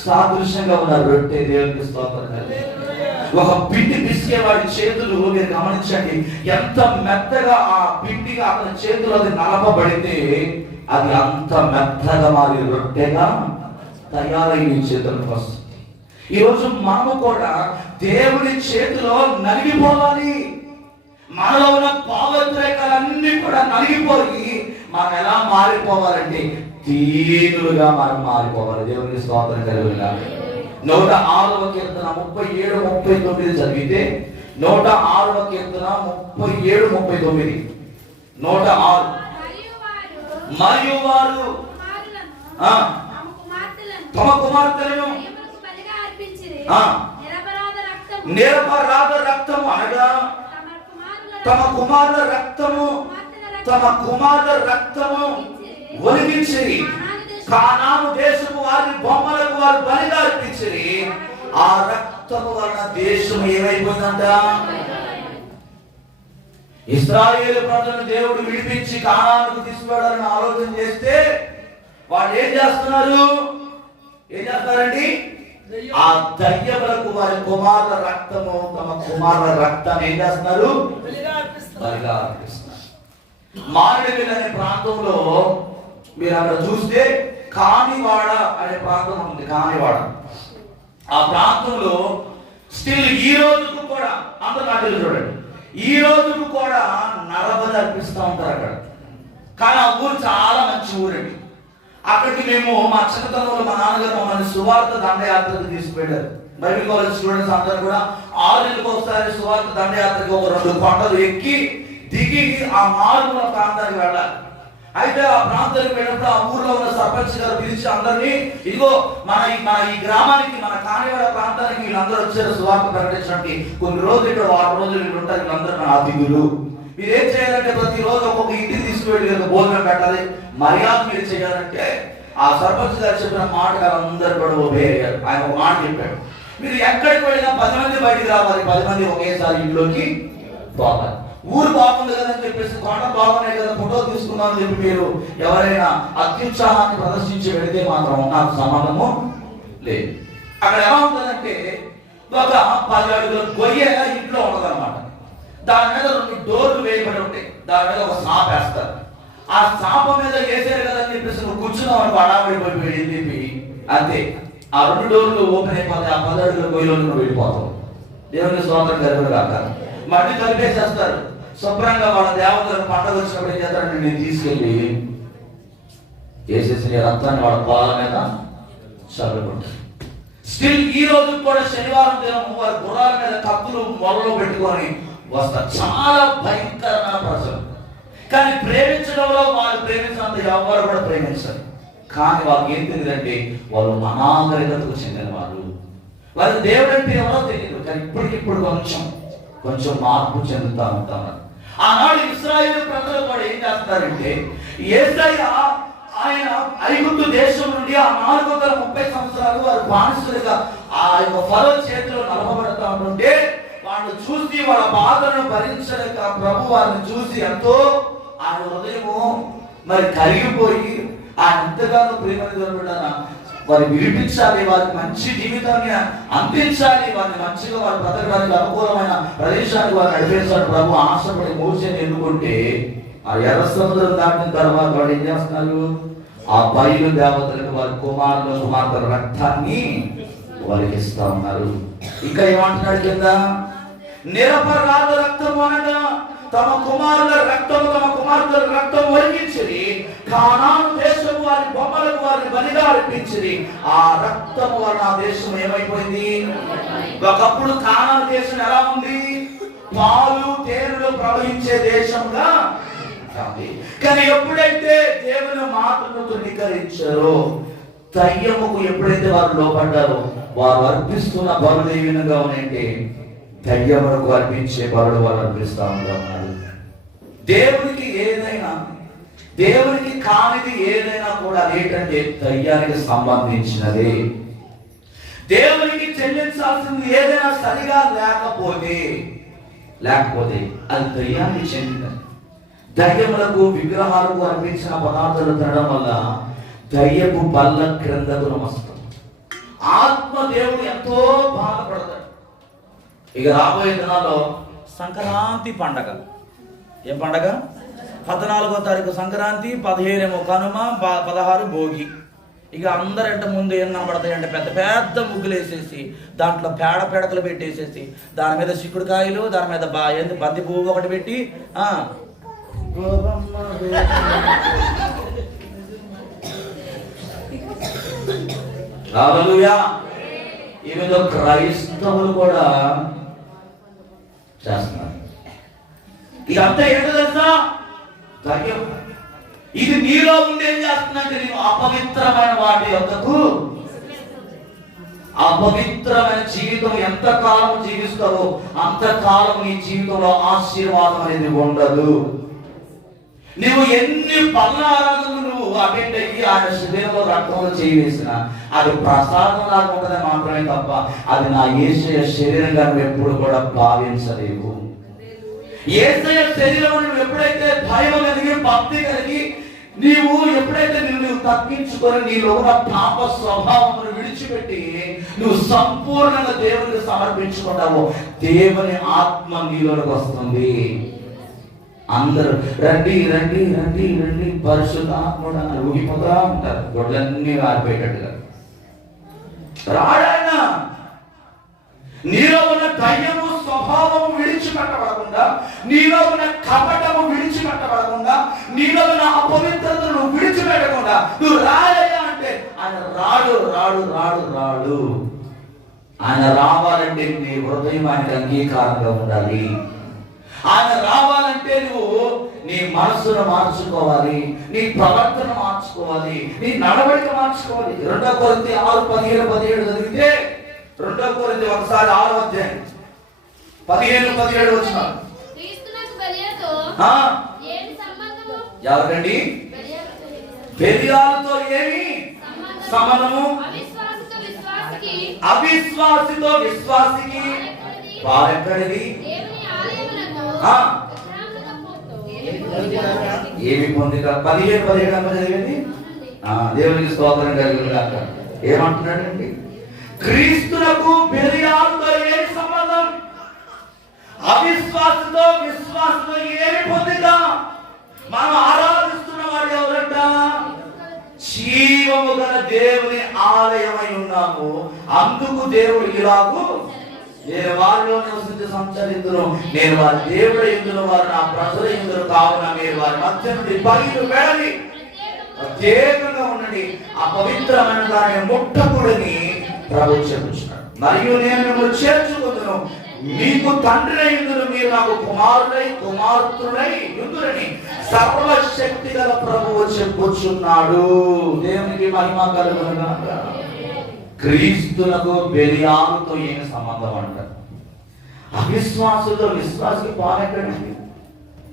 సాదృశ్యంగా ఉన్న రొట్టె. దేవునికి స్తోత్రం. ఒక పిండి పిసికే వాడి చేతులు మీరు గమనించండి, ఎంత మెత్తగా ఆ పిండిగా అతని చేతులు అది నలపబడితే అది అంత మెత్తగా మారి రొట్టెగా తయారై నీ చేతులకు వస్తుంది. ఈరోజు మనము కూడా దేవుని చేతిలో నలిగిపోవాలి. మనలో ఉన్న భావోద్రేకాలన్నీ కూడా నలిగిపోయి మనం ఎలా మారిపోవాలంటే దీనులుగా మనం మారిపోవాలి. దేవునికి స్తోత్రం కలుగునుగాక. 106వ కీర్తన 37, 39 చదివితే 106వ కీర్తన 37, 39. 106. మరియు వారు తమ కుమార్తెలను నిరపరాధ రక్తము అనగా తమ కుమారుల రక్తము ఒలిగించి కానాను దేశము వారి బొమ్మలకు వారు బలిగా అర్పించిరి. ఆ రక్తము వలన దేశం ఏమైపోయిందంట? ఇశ్రాయేలు ప్రజలను దేవుడు విడిపించి కానానుకు తీసుకువెళ్ళాలని ఆలోచన చేస్తే వాళ్ళు ఏం చేస్తారండి? ఆ దయ్యములకు వారి కుమారుల రక్తము, తమ కుమారుల రక్తాన్ని ఏం చేస్తున్నారు? బలిగా అర్పిస్తున్నారు. మారేడుమిల్లి అనే ప్రాంతంలో మీరు అక్కడ చూస్తే కానివాడ అనే ప్రాంతం ఉంది. కానివాడ ఆ ప్రాంతంలో స్టిల్ ఈ రోజుకు కూడా అందరూ నాటిలు చూడండి, ఈ రోజుకు కూడా నరబలి అర్పిస్తూ ఉంటారు అక్కడ. కానీ ఆ ఊరు చాలా మంచి ఊరండి. అక్కడికి మేము మా చిన్నతనంలో మా నాన్నగారు మమ్మల్ని సువార్త దండయాత్రకు తీసుకువెళ్ళారు. బైబిల్ కాలేజ్ స్టూడెంట్స్ అందరూ కూడా 6 నెలలకు ఒకసారి సువార్త దండయాత్రకు ఒక 2 కొండలు ఎక్కి దిగి ఆ మారుమూల ప్రాంతానికి వెళ్ళాలి. అయితే ఆ ప్రాంతానికి వెళ్ళినప్పుడు ఆ ఊర్లో ఉన్న సర్పంచ్ గారు పిలిచి అందరినీ, ఇదిగో మన ఈ గ్రామానికి, మన కానివాడ ప్రాంతానికి వీళ్ళందరూ వచ్చారు సువార్త ప్రకటించడానికి. కొన్ని రోజులు ఇక్కడ 6 రోజులు వీళ్ళు ఉంటారు, వీళ్ళందరూ మన అతిథులు. మీరు ఏం చేయాలంటే ప్రతిరోజు ఒక్కొక్క ఇంటికి తీసుకువెళ్ళి భోజనం పెట్టాలి, మర్యాద మీరు చేయాలంటే ఆ సర్పంచ్ గారు చెప్పిన మాట అందరూ కూడా ఒబేయారు. ఆయన ఒక మాట చెప్పాడు, మీరు ఎక్కడికి వెళ్ళినా 10 మంది బయటికి రావాలి, 10 మంది ఒకేసారి ఇంట్లోకి పోవాలి. ఊరు బాగుంది కదా అని చెప్పేసి, కొండ బాగున్నాయి కదా ఫోటో తీసుకున్నామని చెప్పి మీరు ఎవరైనా అత్యుత్సాహాన్ని ప్రదర్శించి వెళితే మాత్రం నాకు సంబంధము లేదు. అక్కడ ఎలా ఉంటుందంటే ఒక 10 అడుగుల గొయ్య ఇంట్లో ఉండదన్నమాట. దాని మీద 2 డోర్లు వేయబడి ఉంటాయి. దాని మీద ఒక సాప వేస్తారు. ఆ సాప మీద వేసారు కదా అని చెప్పేసి నువ్వు కూర్చున్నావు అడాబడిపోయి చెప్పి అంతే, ఆ 2 డోర్లు ఓపెన్ అయిపోతాయి. ఆ 10 అడుగుల గొయ్యలో నువ్వు వెళ్ళిపోతావు. దేవుని స్తోత్రం కలుగునుగాక. మట్టి కలిపేసేస్తారు శుభ్రంగా. వాళ్ళ దేవతలకు పండుగ వచ్చినప్పుడు ఏం చేస్తారంటే నేను తీసుకెళ్ళి వేసేసి రక్తాన్ని వాళ్ళ పొలాల మీద చల్లుకుంటారు. స్టిల్ ఈ రోజు కూడా శనివారం దినం వారి గుర్రాల మీద కత్తులు మొలలో పెట్టుకొని వస్తారు. చాలా భయంకరమైన ప్రజలు. కానీ ప్రేమించడంలో వాళ్ళు ప్రేమించినంత ఎవరు కూడా ప్రేమించారు. కానీ వాళ్ళకి ఏం తెలియదంటే వాళ్ళు అనాగరికతకు చెందిన వాళ్ళు. వాళ్ళకి దేవుడు అంటే ఎవరో తెలియదు. కానీ ఇప్పటికిప్పుడు కొంచెం మార్పు చెందుతూ ఉంటారు. ఆనాడు ఇశ్రాయేలు ప్రజలు కూడా ఏం చేస్తారంటే, యేసయ్య ఆయన ఐగుప్తు దేశం నుండి ఆ 430 సంవత్సరాలు వారు బానిసలుగా ఆ యొక్క ఫరో చేతిలో నలపబడతా ఉంటుంటే వాళ్ళు చూసి వాళ్ళ బాధలను భరించలేక ప్రభు వారిని చూసి ఎంతో ఆయన హృదయము మరి కరిగిపోయి ఆయన ఎంతగానో ప్రేమను దొరకడాన వారిని విడిపించాలి, వారికి మంచి జీవితాన్ని అందించాలి, వారిని మంచిగా వారి బ్రతకడానికి అనుకూలమైన ప్రదేశానికి వారు నడిపేశాడు ప్రభు ఆశపడి మోసేని ఎన్నుకుంటే, ఆ ఎర్ర సముద్రం దాటిన తర్వాత వాడు ఏం చేస్తున్నారు? ఆ బయలు దేవతలకు వారి కుమార్తెల రక్తాన్ని వారికి ఇస్తా ఉన్నారు. ఇంకా ఏమంటున్నాడు కింద? నిరపరాధ రక్తం అనగా తమ కుమారుల రక్తం ఒలిగించిరి. కానాను దేశము వారి బొమ్మలకు వారిని బలిగా అర్పించిరి. ఆ రక్తము వలన ఆ దేశం ఏమైపోయింది? ఒకప్పుడు కానాను దేశం ఎలా ఉంది? పాలు తేనెలు ప్రవహించే దేశంగా. కానీ ఎప్పుడైతే దేవుని మాటను తృణీకరించారో, దయ్యముకు ఎప్పుడైతే వారు లోపడ్డారో, వారు అర్పిస్తున్న బలులు ఏ విధంగా ఉన్నాయంటే దయ్యములకు అర్పించే బలులు వారు అర్పిస్తా ఉన్నారు. దేవునికి కానిది ఏదైనా కూడా అదేంటంటే దయ్యానికి సంబంధించినది. దేవునికి చెల్లించాల్సింది ఏదైనా సరిగా లేకపోతే అది దయ్యానికి చెందినది. దయ్యములకు విగ్రహాలకు అర్పించిన పదార్థాలు తినడం వల్ల దయ్యపు బల్ల క్రిందకు నమస్కారం. ఆత్మ దేవుడు ఎంతో బాధపడతాడు. ఇక రాబోయే దినాల్లో సంక్రాంతి పండగ. ఏం పండగ? 14వ తారీఖు సంక్రాంతి, 15 కనుమ, 16 భోగి. ఇక అందరంటే ముందు ఏం కనబడతాయి అంటే పెద్ద పెద్ద ముగ్గులు వేసేసి దాంట్లో పేడకలు పెట్టేసేసి దాని మీద చిక్కుడుకాయలు, దాని మీద బంతి పువ్వు ఒకటి పెట్టి హల్లెలూయా. ఈమెలో క్రైస్తవులు కూడా చేస్తున్నారు. ఇదంతా ఏంటో తెలుసా? దయ్యం. ఇది నీలో ఉండి ఏం చేస్తుందంటే నేను అపవిత్రమైన వాటి యొక్కకు, అపవిత్రమైన జీవితం ఎంతకాలం జీవిస్తావో అంతకాలం నీ జీవితంలో ఆశీర్వాదం అనేది ఉండదు. నువ్వు ఎన్ని పల్లారాధనలు నువ్వు అటెండ్ అయ్యి ఆయన శరీరంలో రక్తంలో చేసిన అది ప్రసాదం లాగా ఉంటది మాత్రమే తప్ప అది నా యేసయ్య శరీరంగా నువ్వు ఎప్పుడు కూడా భావించలేవు. యేసయ్య శరీరం నువ్వు ఎప్పుడైతే భయం కలిగి, భక్తి కలిగి, నీవు ఎప్పుడైతే నువ్వు తగ్గించుకొని నీలో ఉన్న పాప స్వభావం విడిచిపెట్టి నువ్వు సంపూర్ణంగా దేవునికి సమర్పించుకుంటావు, దేవుని ఆత్మ నీలోకి వస్తుంది. అందరూ రండి రండి రండి రండి పరిశుద్ధాత్ముడు అని ఊగిపోతా ఉంటారు, గొడ్లన్నీ ఆరిపోయేటట్టుగా. రాడాయన నీలో ఉన్న దయ్యము స్వభావము విడిచిపెట్టబడకుండా, నీలో ఉన్న కపటము విడిచిపెట్టబడకుండా, నీలో ఉన్న అపవిత్రతను విడిచిపెట్టకుండా నువ్వు రాడయ్యా అంటే ఆయన రాడు రాడు రాడు రాడు. ఆయన రావాలంటే నీ హృదయం ఆయనకు అంగీకారంగా ఉండాలి. ఆయన రావాలంటే నువ్వు నీ మనస్సును మార్చుకోవాలి, నీ ప్రవర్తన మార్చుకోవాలి, నీ నడవడిక మార్చుకోవాలి. 2 కొరింథీ 6:15-17 చదివితే 2 కొరింథీ ఒకసారి 6వ అధ్యాయం 15-17 వచ్చిన ఎవరికండి? బెలియాలతో ఏమి సంబంధము? అవిశ్వాసితో విశ్వాసికి వారెక్కడిది? ఏమి పొందిక? 15-17 చదివింది. దేవునికి స్తోత్రం కలుగుగాక. ఏమంటున్నాడండి? క్రీస్తునకు బెలియాలతో ఏమి సంబంధం? అవిశ్వాసతో విశ్వాసతో ఏమి పొందిక? మనం ఆరాధిస్తున్న వాడు ఎవరంట? జీవము గల దేవుని ఆలయమై ఉన్నాము, అందుకు దేవుడు ఇలాగు నేను వారిలో నివసించి సంచరించును, నేను వారి దేవుడు ఎందును, వారు నా ప్రజల ఎందును, కావున మీరు వారి మధ్య నుండి బయలు వెళ్ళి ప్రత్యేకంగా ఉండండి, అపవిత్రమైన దానిని ముట్టకూడని ప్రభువు చెప్పుచున్నాడు. మరియు నేను మిమ్మల్ని చేర్చుకుందును, మీకు తండ్రి అయ్యుందును, మీరు నాకు కుమారుడై కుమార్తెలై యుందురని సర్వశక్తి గల ప్రభువు చెప్పుచున్నాడు. దేవునికి మహిమ కలుగును గాక. క్రీస్తులకు బెలియాలతో ఏమి సంబంధం అంటారు? అవిశ్వాసులతో విశ్వాసకి పాలెక్కడండి.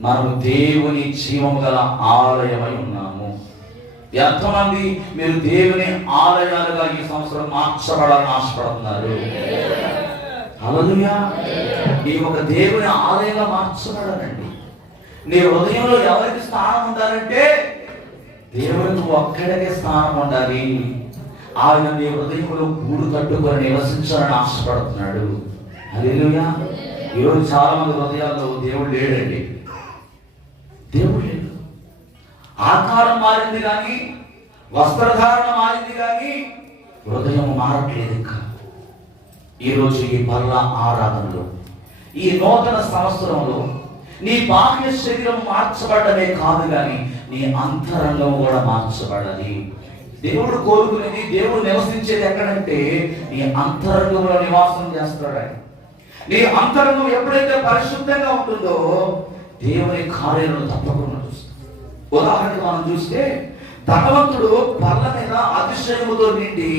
మనం దేవుని జీవము గల ఆలయమై ఉన్నాము. ఎంతమంది మీరు దేవుని ఆలయాలుగా ఈ సంవత్సరం మార్చబడాలని ఆశపడుతున్నారు? హల్లెలూయా. నీ ఒక దేవుని ఆలయంగా మార్చబడాలండి. నీ హృదయంలో ఎవరికి స్థానం ఉండాలంటే దేవుడికి ఒక్కడికే స్థానం ఉండాలి. ఆయన నీ హృదయంలో గూడు కట్టుకొని నివసించాలని ఆశపడుతున్నాడు. హల్లెలూయా. ఈరోజు చాలా మంది హృదయాల్లో దేవుడు లేడండి. దేవుడు లేడు. ఆకారం మారింది కానీ, వస్త్రధారణ మారింది కానీ హృదయం మారట్లేదు. ఇంకా ఈరోజు ఈ బల్ల ఆరాధనలో, ఈ నూతన సంవత్సరంలో నీ బాహ్య శరీరం మార్చబడమే కాదు కానీ నీ అంతరంగం కూడా మార్చబడాలి. దేవుడు కోరుకునేది, దేవుడు నివసించేది ఎక్కడంటే నీ అంతరంగంలో నివాసం చేస్తాడు ఆయన. నీ అంతరంగం ఎప్పుడైతే పరిశుద్ధంగా ఉంటుందో దేవుని కార్యాలను తప్పకుండా చూస్తాడు. ఉదాహరణకు మనం చూస్తే ధనవంతుడు బల్ల మీద అతిశయముతో నిండి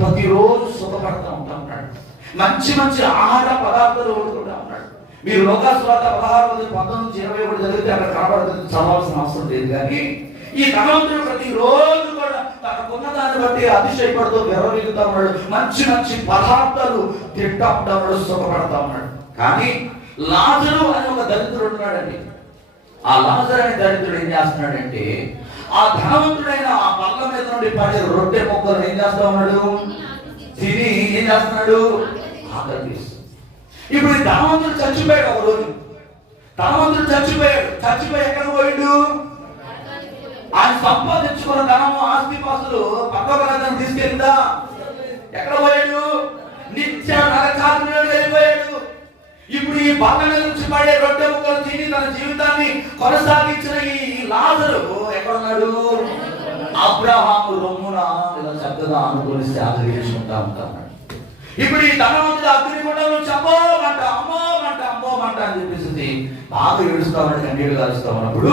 ప్రతిరోజు సుఖపడుతూ ఉంటాడు. మంచి మంచి ఆహార పదార్థాలు వండుకుంటూ ఉన్నాడు. మీరు లోకాసువార్త 16:19-21 చదివితే అక్కడ కనబడుతుంది, చదవాల్సిన అవసరం లేదు. కానీ ఈ ధనవంతుడు ప్రతిరోజు కూడా తనకున్న దాన్ని బట్టి అతిశయపడుతూ విర్రవీగుతా ఉన్నాడు. మంచి మంచి పదార్థాలు తింటా ఉన్నాడు, సుఖపడతా ఉన్నాడు. కానీ లాజరు అని ఒక దరిద్రుడు ఉన్నాడండి. ఆ లాజరు అనే దరిద్రుడు ఏం చేస్తున్నాడంటే ఆ ధనవంతుడైన ఆ బల్ల మీద నుండి పడే రొట్టె ముక్కలు ఏం చేస్తా ఉన్నాడు? తిని ఏం చేస్తున్నాడు? ఆకలి. ఇప్పుడు ఈ ధనవంతుడు చచ్చిపోయాడు. ఒక రోజు ధనవంతుడు చచ్చిపోయాడు. చచ్చిపోయి ఎక్కడ పోయిండు? ఆయన సంపాదించుకున్న ధనము ఆస్తిపాస్తులు పక్కకు రాజ్యాన్ని తీసుకెళ్ళిందా? ఎక్కడ పోయాడు? నిత్య నరకాగ్నిలో వెళ్ళిపోయాడు. ఇప్పుడు ఈ బంగాళ నుంచి పడే రొట్టె ముక్కలు తిని తన జీవితాన్ని కొనసాగించిన ఈ లాజరు ఎక్కడున్నాడు? అబ్రహాము రొమ్మున ఇలా చక్కగా అనుకుని సేవ చేసుకుంటా ఉంటాడు. ఇప్పుడు ఈ ధనవంతుడు అగ్నిగుండంలో చంపోమంట అమ్మోమంట అని చెప్పేసి బాగా ఏడుస్తామని కన్నీళ్ళు కాలుస్తా ఉన్నప్పుడు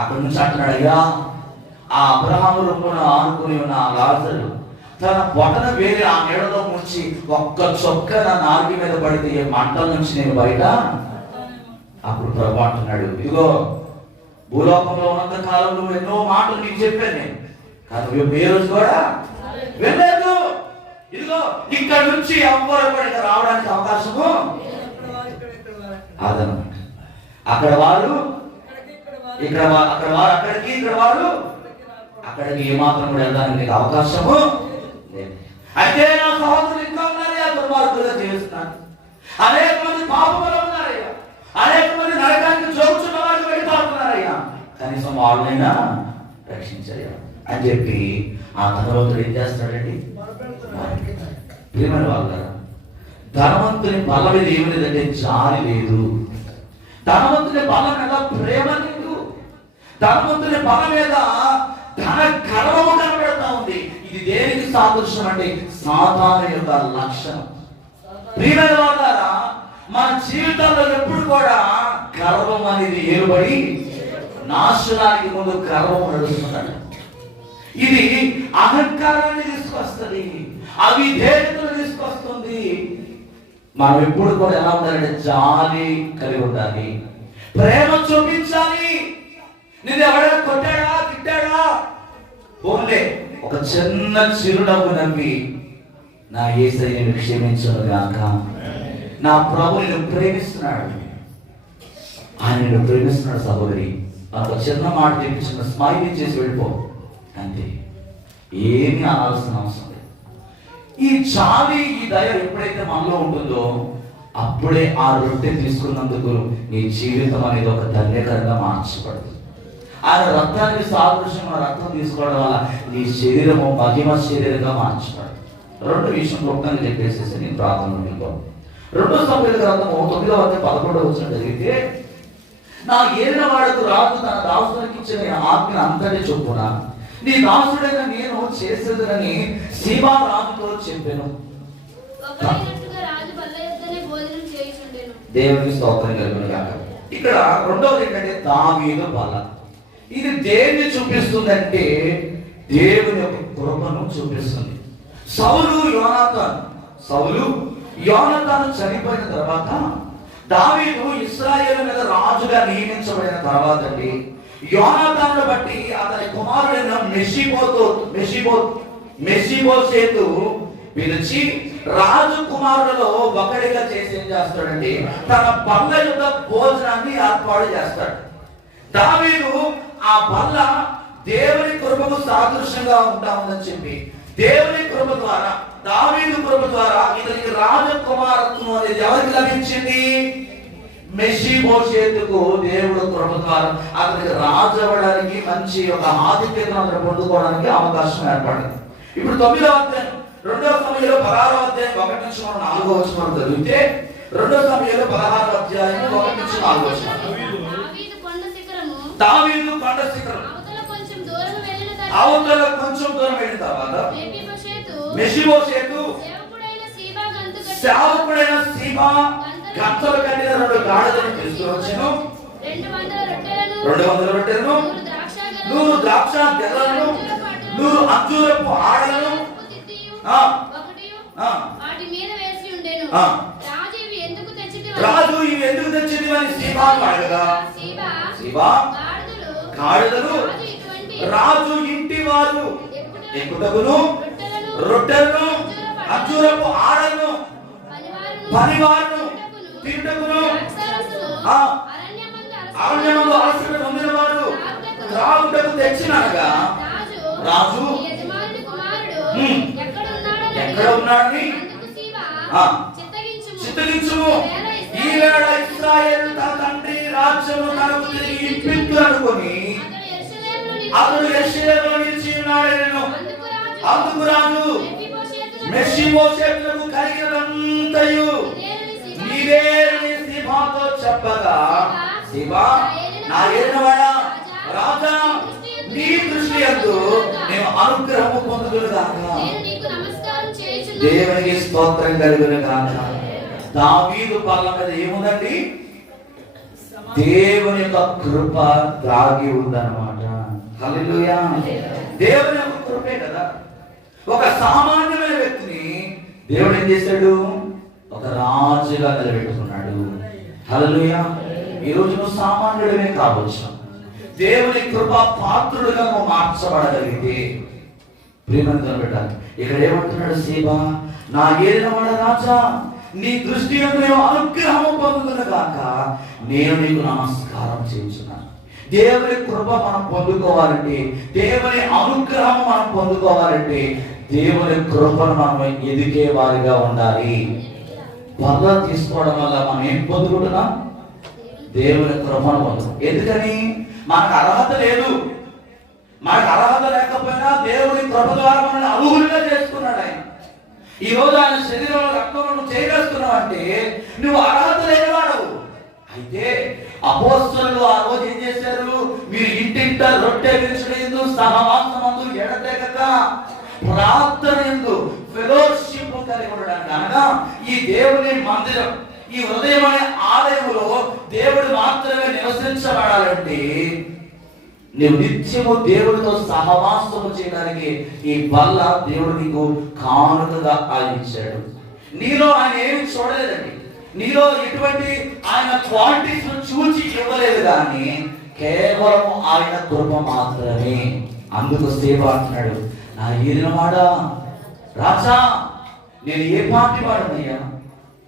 అక్కడి నుంచి అంటున్నాడు, అయ్యా ఆ అబ్రహాము రొమ్మున ఆనుకుని ఉన్న ఆ లాజరు తన బొటన వేరే ఆ నీడలో ముంచి ఒక్క చొక్క నా నాలుగు మీద పడితే మంటల నుంచి నేను బయట. అప్పుడు ప్రభు అంటున్నాడు, ఇదిగో భూలోకంలో ఉన్నంత కాలం నువ్వు ఎన్నో మాటలు నీకు చెప్పాను నేను, కానీ ఏ రోజు కూడా వెళ్ళలేదు. ఇదిగో ఇక్కడ నుంచి ఎవ్వరు కూడా ఇక్కడ రావడానికి అవకాశము అదనమాట. అక్కడ వారు ఇక్కడ అక్కడ వారు అక్కడికి, ఇక్కడ వారు అక్కడికి ఏమాత్రం కూడా వెళ్ళడానికి అవకాశము లేదు. అయితే నా సహోదరులు ఇంకా ఉన్నారయ్యా దుర్మార్గులుగా జీవిస్తున్నారు, అనేక మంది పాపములో ఉన్నారయ్యా, అనేక మంది నరకానికి జోగుచున్న వారికి వెళ్ళిపోతున్నారయ్యా, కనీసం వాళ్ళైనా రక్షించయ్యా అని చెప్పి ఆ ధనవంతుడు ఏం చేస్తాడండి? ప్రియమైన వాళ్ళ ధనవంతుని బలం మీద ఏమి లేదంటే జాలి లేదు. ధనవంతుని బలం మీద ప్రేమ లేదు. ధనవంతుని బలం మీద ధన గర్వము కనబడతా ఉంది. ఇది దేనికి సాదృశ్యం అంటే సాతాను యొక్క లక్షణం. ప్రియమైన వాళ్ళారా, మన జీవితాల్లో ఎప్పుడు కూడా గర్వం అనేది ఏర్పడి నాశనానికి ముందు గర్వం నడుస్తున్నాడు. ఇది అహంకారాన్ని తీసుకొస్తుంది, అవిధేయతను తీసుకొస్తుంది. మనం ఎప్పుడు కూడా ఎలా ఉండాలంటే జాలి కలిగి ఉండాలి, ప్రేమ చూపించాలి. నేను ఎవరైనా కొట్టాడా తిట్టాడా పోన్లే, ఒక చిన్న చిరునవ్వు నవ్వి నా యేసయ్య నిన్ను క్షమించను గాక, నా ప్రభు నిన్ను ప్రేమిస్తున్నాడు, ఆయన నిన్ను ప్రేమిస్తున్నాడు సహోదరి, ఒక చిన్న మాట చెప్పి చిన్న స్మైల్ చేసి వెళ్ళిపో అంతే, ఏమీ అనాల్సిన అవసరం లేదు. ఈ జాలి ఈ దయ ఎప్పుడైతే మనలో ఉంటుందో అప్పుడే ఆ రొట్టె తీసుకున్నందుకు నీ జీవితం అనేది ఒక ధన్యకరంగా మార్చబడుతుంది. ఆయన రక్తానికి సాదృశ్యంగా రక్తం తీసుకోవడం వల్ల నీ శరీరము మహిమ శరీరంగా మార్చబడుతుంది. రెండు విషయం క్లుప్తంగా చెప్పేసేసి నేను ప్రార్థన వెళ్ళిపోను. 2 సమూయేలు గ్రంథము 9:11 జరిగితే, నా ఏలిన వాడకు రాజు తన దాసునికి ఇచ్చిన ఆజ్ఞ అంతటి చొప్పున నీ దాసుడైన నేను చేసేదనని సీబా రాజుతో చెప్పాను. దేవునికి స్తోత్రం కలుగును గాక. ఇక్కడ రెండవది ఏంటంటే దావీదు బల. ఇది దేన్ని చూపిస్తుందంటే దేవుని యొక్క కృపను చూపిస్తుంది. సౌలు యోనాతాను చనిపోయిన తర్వాత దావీదు ఇశ్రాయేలు మీద రాజుగా నియమించబడిన తర్వాత అండి, యోనాతాను బట్టి అతని కుమారుడైన మెషీబోషేతు పిలిచి రాజు కుమారులలో ఒకరిగా చేసి ఏం చేస్తాడండి, తన బల్ల యొక్క భోజనాన్ని ఏర్పాటు చేస్తాడు. దావీదు ఆ బల్ల దేవుని కృపకు సాదృశ్యంగా ఉంటా ఉందని చెప్పి దేవుని కృప ద్వారా, దావీదు కృప ద్వారా ఇతనికి రాజకుమారత్వం అనేది ఎవరికి లభించింది? మెషీబోషేతుకు దేవుడు కృప ద్వారా అతనికి రాజు అవ్వడానికి మంచి ఒక ఆధిక్యతను పొందుకోవడానికి అవకాశం ఏర్పడింది. ఇప్పుడు 9వ అధ్యాయం 2వ సమయంలో 16వ అధ్యాయం 1 నుంచి 4వ వచనం చదివితే, 2వ సమయంలో 16వ అధ్యాయం 1 నుంచి 4వ వచనం. దావీదు కొండ శిఖరం అవతల కొంచెం దూరం వెళ్ళిన తర్వాత మెషీబోషేతు సేవకుడైన సీబా గంతలు కట్టిన 2 గాడిదలను తీసుకుని వచ్చెను. 200 రొట్టెలను, 100 ద్రాక్ష గెలలను, 100 అంజూరపు ఆడలను రాజు ఇవి ఎందుకు తెచ్చింది అని సీబాను అడగగా, సీబా గాడిదలు రాజు ఇంటి వారు ఎక్కుటకును, రొట్టెలను, అంజూరపు ఆడలను, పనివారును తింటకును, అరణ్యమందు అలసట పొందిన వారు త్రాగుటకు తెచ్చినగా రాజు ఎక్కడ ఉన్నాడని చిత్తగించుము, ఈవేళ ఇశ్రాయేలు తన తండ్రి రాజ్యము తనకు తిరిగి ఇప్పించు అనుకొని అతడు యెరూషలేములో నిలిచి ఉన్నాడెను. అందుకు రాజు మెఫీబోషెతునకు కలిగినదంతయు నీవేనని సీబాతో చెప్పగా, సీబా, నా యేలినవాడా రాజా, నీ దృష్టి యందు నేను అనుగ్రహము పొందుదును గాక. దేవునికి స్తోత్రం కలుగును గాక. దావీదు పళ్ళ మీద ఏముందండి? దేవుని యొక్క కృప దాగి ఉందన్నమాట. హల్లెలూయా. దేవుని యొక్క కృపే కదా. ఒక సామాన్యమైన వ్యక్తిని దేవుడు ఏం చేశాడు? ఒక రాజుగా నిలబెట్టుకున్నాడు. హల్లెలూయా. ఈ రోజు నువ్వు సామాన్యుడివే కావచ్చు, దేవుని కృప పాత్రుడుగా నువ్వు మార్చబడగలిగితే ప్రేమను నిలబెట్టాలి. ఇక్కడ ఏమంటున్నాడు? సీబా, నా యేలినవాడ రాజా, నీ దృష్టి యందు నేను అనుగ్రహము పొందుదును గాక. నేను నీకు నమస్కారం చేస్తున్నాను. దేవుని కృప మనం పొందుకోవాలంటే, దేవుని అనుగ్రహం మనం పొందుకోవాలంటే, దేవుని కృపను మనం ఎదిగే వారిగా ఉండాలి. బల్ల తీసుకోవడం వల్ల మనం ఏం పొందుకుంటున్నాం? దేవుని కృపను పొందుతాం. ఎందుకని? మనకు అర్హత లేదు. మనకు అర్హత లేకపోయినా దేవుని కృప ద్వారా మనల్ని అర్హులుగా చేసుకున్నాడు ఆయన. ఈ రోజు ఆయన శరీరంలో రక్తంలో నువ్వు చేయవేస్తున్నావు అంటే నువ్వు అర్హత లేనివాడవు. అయితే అపోస్తలులు ఆ రోజు ఏం చేశారు? మీరు ఇంటింట రొట్టె విరుచుడు, సహవాసమందు ఎడతెగక ప్రార్థన యందు ఫెలోషిప్ కలిగి ఉండడానికి, అనగా ఈ దేవుని మందిరం, ఈ హృదయం అనే ఆలయంలో దేవుడు మాత్రమే నివసించబడాలంటే నువ్వు నిత్యము దేవుడితో సహవాసము చేయడానికి ఈ బల్ల దేవుడు నీకు కానుకగా ఆయించాడు. నీలో ఆయన ఏమి చూడలేదండి, నీలో ఎటువంటి ఆయన క్వాలిటీస్ చూచి ఇవ్వలేదు, కానీ కేవలం ఆయన కృప మాత్రమే. అందుకు సేవ అంటున్నాడు, నా యేలినవాడా రాజా, నేను ఏ పార్టీ వాడనయ్యా,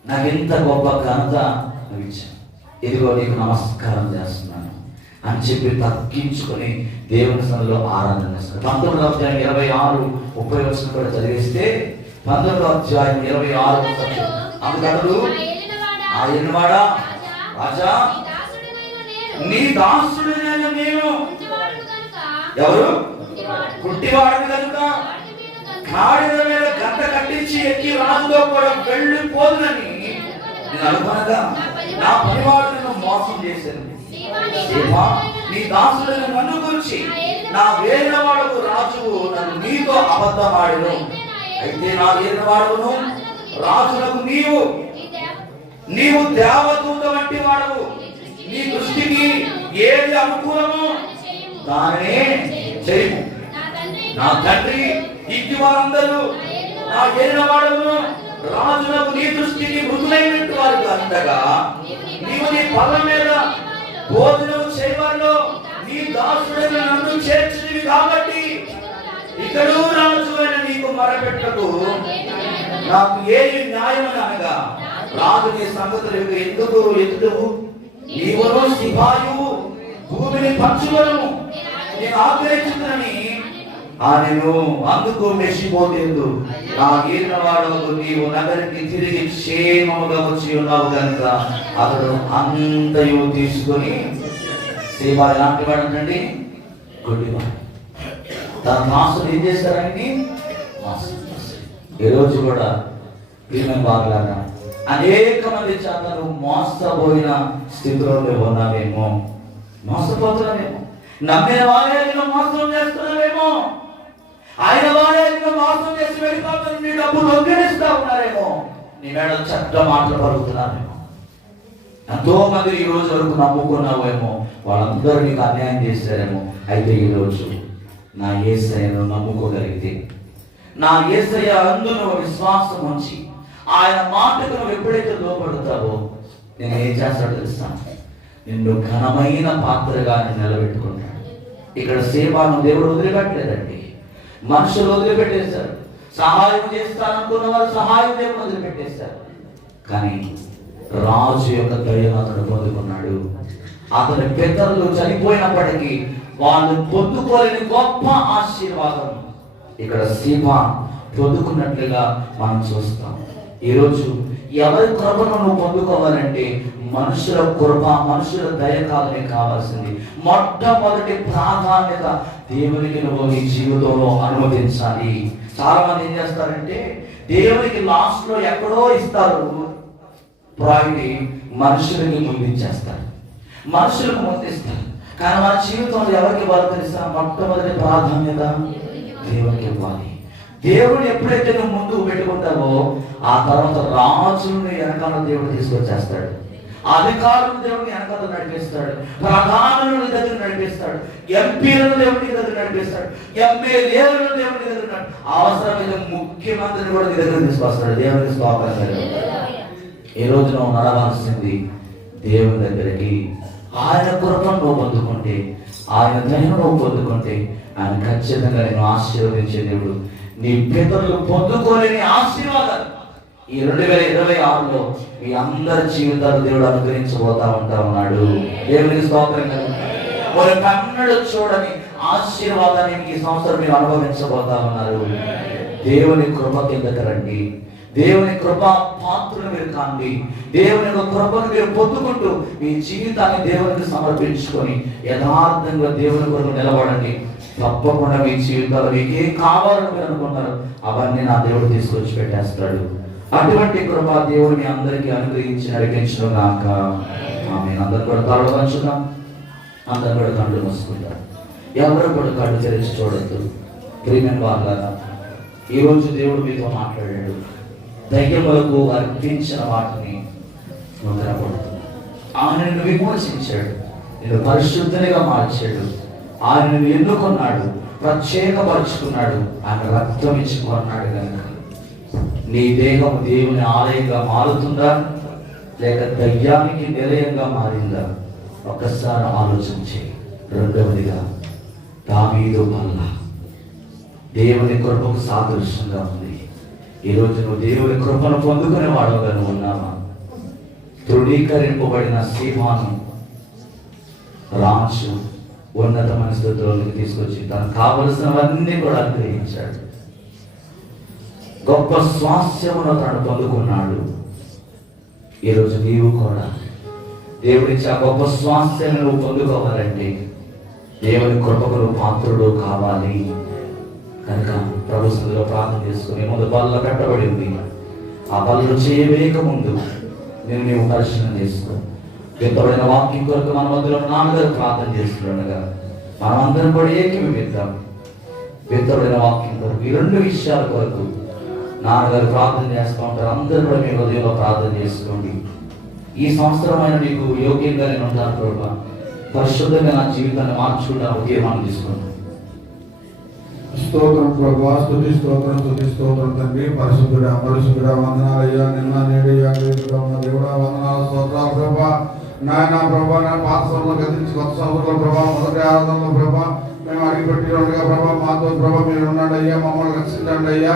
నాకు ఎంత గొప్ప ఘనత నువ్వు ఇచ్చాను, ఇదిగో నీకు నమస్కారం చేస్తున్నాను అని చెప్పి తగ్గించుకొని దేవుని సన్నిధిలో ఆరాధన చేస్తారు. 19వ అధ్యాయం 26-30 కూడా చదివిస్తే 19వ అధ్యాయం 26 అందుకడు, ఆ యేలినవాడా రాజా, నీ దాసుడైన నేను, ఎవరు? పుట్టివాడు కనుక గాడిద మీద గంట కట్టించి ఎక్కి రాజులో కూడా వెళ్ళిపోదునని నేను అనుకునగా నా పనివాడు నన్ను మోసం చేశాను. నీ దాసుడైన నన్ను గురించి నా యేలినవాడకు రాజువు నన్ను నీతో అబద్ధమాడెను. అయితే నా యేలినవాడను రాజులకు నీవు దేవదూత వంటి వాడవు. నీ దృష్టికి ఏది అనుకూలమో దానినే చేయము. నా తండ్రి, ఇంటి వారందరూ నా యేలినవాడను రాజులకు నీ దృష్టికి మృదులైనట్టు వారు అందగా, నీవు నీ పళ్ళ మీద భోజనం చేయవారిలో నీ దాసుడైన నన్ను చేర్చినవి కాబట్టి ఇతడు రాజు అయిన నీకు మొరపెట్టకు. నాకు ఏది న్యాయమని అనగా, రాజు నీ సంగతులు ఎందుకు ఎదుటవు? నీవును సిపాయువు భూమిని పంచులను నేను ఆగ్రహించుతున్నని ఆనెను. అందుకు మెషిబోతు, నా యేలినవాడు, నీవు నగరికి తిరిగి క్షేమముగా వచ్చి ఉన్నావు కనుక అతడు అంతయు తీసుకొని, సేవ ఎలాంటి వాడు అంటండి? గుడ్డివాడు. తన దాసులు ఏం చేశారండి? ఈ రోజు కూడా ప్రియమైన వారులారా, అనేక మంది చేత నువ్వు మోసపోయిన స్థితిలో ఉన్నావేమో, మోసపోతున్నావేమో, నమ్మిన వారే నిన్ను మోసం చేస్తున్నావేమో, ఆయన వారే నిన్ను మోసం చేసి వెళ్ళిపోతున్న నీ డబ్బు దొంగిలిస్తా ఉన్నారేమో, నీ మేడ చెడ్డ మాటలు పలుకుతున్నారేమో. ఎంతో మంది ఈ రోజు వరకు నమ్ముకున్నావేమో, వాళ్ళందరూ నీకు అన్యాయం చేశారేమో. అయితే ఈ రోజు నా యేసయ్యను నమ్ముకోగలిగితే, నా యేసయ్య అందు నువ్వు విశ్వాసం ఉంచి ఆయన మాటకు నువ్వు ఎప్పుడైతే లోపడతావో, నేను ఏం చేస్తాడో తెలుస్తాను, నిన్ను ఘనమైన పాత్రగా నిలబెట్టుకుంటాడు. ఇక్కడ సేవను దేవుడు వదిలిపెట్టలేదండి, మనుషులు వదిలిపెట్టేశారు. సహాయం చేస్తాననుకున్న వారు సహాయం దేవుడు వదిలిపెట్టేశారు. కానీ రాజు యొక్క దయను అతడు పొందుకున్నాడు. అతని పితరులు చనిపోయినప్పటికీ వాళ్ళు పొందుకోలేని గొప్ప ఆశీర్వాదం ఇక్కడ సీమ పొందుకున్నట్లుగా మనం చూస్తాం. ఈరోజు ఎవరి కృపను నువ్వు పొందుకోవాలంటే మనుషుల కృప, మనుషుల దయ కాదని కావాల్సింది. మొట్టమొదటి ప్రాధాన్యత దేవునికి నువ్వు నీ జీవితంలో అనుమతించాలి. చాలా మంది ఏం చేస్తారంటే దేవునికి లాస్ట్ లో ఎక్కడో ఇస్తారు, ప్రాయిటీ మనుషులకి ముందు ఇచ్చేస్తారు, మనుషులకు ముందు ఇస్తారు. కానీ మన జీవితంలో ఎవరికి ఇవ్వాలి తెలుసా? మొట్టమొదటి ప్రాధాన్యత దేవునికి ఇవ్వాలి. దేవుడు ఎప్పుడైతే నువ్వు ముందుకు పెట్టుకుంటావో ఆ తర్వాత రాజుని వెనకాల దేవుడు తీసుకొచ్చేస్తాడు, అధికారులు దేవుడిని వెనకాల నడిపిస్తాడు, ప్రధానులను దగ్గర నడిపిస్తాడు, ఎంపీలను దేవుడి దగ్గర నడిపిస్తాడు, ఎమ్మెల్యేలను దేవుడి దగ్గర అవసరమైన ముఖ్యమంత్రిని కూడా నీ దగ్గర తీసుకొస్తాడు. దేవునికి స్తోత్రం. ఈ రోజు నువ్వు నడవాల్సింది దేవుని దగ్గరికి. ఆయన కృపను నువ్వు పొందుకుంటే, ఆయన దయను నువ్వు పొందుకుంటే ఆయన ఖచ్చితంగా నేను ఆశీర్వదించే దేవుడు. నీ పితరులు పొందుకోలేని ఆశీర్వాదాలు ఈ 2026లో మీ అందరి జీవితాలు దేవుడు అనుగ్రహించబోతా ఉన్నాడు. దేవునికి స్తోత్రం. మరి కన్నడు చూడని ఆశీర్వాదాన్ని ఈ సంవత్సరం మీరు అనుభవించబోతా ఉన్నారు. దేవుని కృప కిందకి రండి, దేవుని కృపా పాత్రను మీరు కాండి, దేవుని కృపను మీరు పొందుకుంటూ మీ జీవితాన్ని దేవునికి సమర్పించుకొని యథార్థంగా దేవుని కొరకు నిలబడండి. తప్పకుండా మీ జీవితాలు మీకు ఏం కావాలని మీరు అనుకున్నారు అవన్నీ నా దేవుడు తీసుకొచ్చి పెట్టేస్తాడు. అటువంటి కృప దేవుడు మీ అందరికీ అనుగ్రహించి నడిపించడం కాక ఆమేన్. అందరూ కూడా తలలు వంచుదాం, అందరూ కూడా కళ్ళు మూసుకుంటారు, ఎవరు కూడా కళ్ళు తెరిచి చూడద్దు. ప్రియమైన వాళ్ళారా, ఈరోజు దేవుడు మీతో మాట్లాడాడు. దయ్యములకు అర్పించిన వాటిని నువ్వు కనపడుతుంది. ఆయనను విమోచించాడు, నేను పరిశుద్ధునిగా మార్చాడు, ఆయనను ఎన్నుకున్నాడు, ప్రత్యేకపరుచుకున్నాడు, ఆయన రక్తం ఇచ్చుకున్నాడు. కనుక నీ దేహం దేవుని ఆలయంగా మారుతుందా లేక దయ్యానికి నిలయంగా మారిందా? ఒక్కసారి ఆలోచన చేయి. రెండవదిగా దావీదు వల్ల దేవుని కృపకు సాదృశ్యంగా ఉంది. ఈరోజు నువ్వు దేవుని కృపను పొందుకునే వాడుగా నువ్వు ఉన్నావా? తృణీకరింపబడిన సీమాను రాజు ఉన్నతమైన స్థితిలోకి తీసుకొచ్చి తనకు కావలసినవన్నీ కూడా అనుగ్రహించాడు. గొప్ప స్వాస్థ్యమును తను పొందుకున్నాడు. ఈరోజు నీవు కూడా దేవుడిచ్చి ఆ గొప్ప స్వాస్థ్యాన్ని నువ్వు పొందుకోవాలంటే దేవుని కృపకు నువ్వు పాత్రుడు కావాలి. కనుక ప్రభు సన్నిధిలో ప్రార్థన చేసుకుని ముందు బల్ల పెట్టబడి ఉంది. ఆ బల్ల చేయవేక ముందు నీవు పరిశీలన చేసుకో. విత్తబడిన వాక్యం కొరకు మన మధ్యలో నాన్నగారు ప్రార్థన చేస్తుండగా మనం అందరం కూడా ఏకీభవిద్దాం. విత్తబడిన వాక్యం కొరకు ఈ రెండు విషయాల కొరకు నాన్నగారు ప్రార్థన చేస్తూ ఉంటారు. అందరూ కూడా మీ హృదయంలో ప్రార్థన చేసుకోండి. ఈ సంవత్సరమైన నీకు యోగ్యంగా నేను ఉంటాను ప్రభా, పరిశుద్ధంగా నా జీవితాన్ని మార్చుకుంటాను తీర్మానం తీసుకుంటాను. స్తోత్రం ప్రభా, స్తుతి స్తోత్రం, స్తుతి స్తోత్రం తండ్రి. పరిశుద్ధుడా, పరిశుద్ధుడా, వందనాలయ్యా. నిన్న నేడు యాగరీతిగా ఉన్న దేవుడా వందనాలు, స్తోత్రాలు ప్రభా. నాయన ప్రభా, నా పాత సంవత్సరంలో గతించి కొత్త సంవత్సరంలో ప్రభా, మొదటి ఆరాధనలో ప్రభా మేము అడిగిపెట్టి ఉండగా ప్రభా మాతో ప్రభా మీరు ఉన్నాడు అయ్యా, మమ్మల్ని రక్షించండి అయ్యా.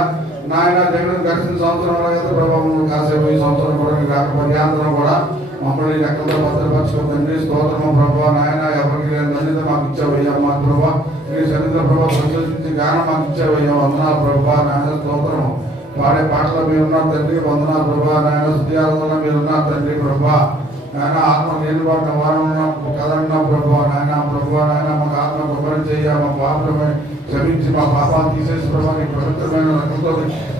నాయన దేవుడిని గడిచిన సంవత్సరంలో అయితే ప్రభా మమ్మల్ని కాసేపు ఈ సంవత్సరం కూడా మీకు పర్యాంతరం కూడా మమ్మల్ని ఎక్కడో భద్రపరచుకోండి. స్తోత్రము ప్రభా. నాయన ఎవరికి లేని ధన్యత మాకు ఇచ్చావయ్యా. మా ప్రభా మీ సన్నిధిలో ప్రభా ప్రశంసించి గానం మాకు ఇచ్చావయ్యా. వందనాలు ప్రభా. నాయన స్తోత్రము. పాడే పాటలో మీరున్నారు తండ్రి, వందనాలు ప్రభా. నాయన స్తుతియారాధనలో మీరున్నారు తండ్రి ప్రభా. నాయన ఆత్మ నిలబడిన వారం కదన్నా ప్రభా. నాయన ప్రభా, నాయన మాకు ఆత్మ గొప్పని చేయ, మా పాపమే క్షమించి మా పాపాన్ని తీసేసి ప్రభా నీ పవిత్రమైన రక్తంతో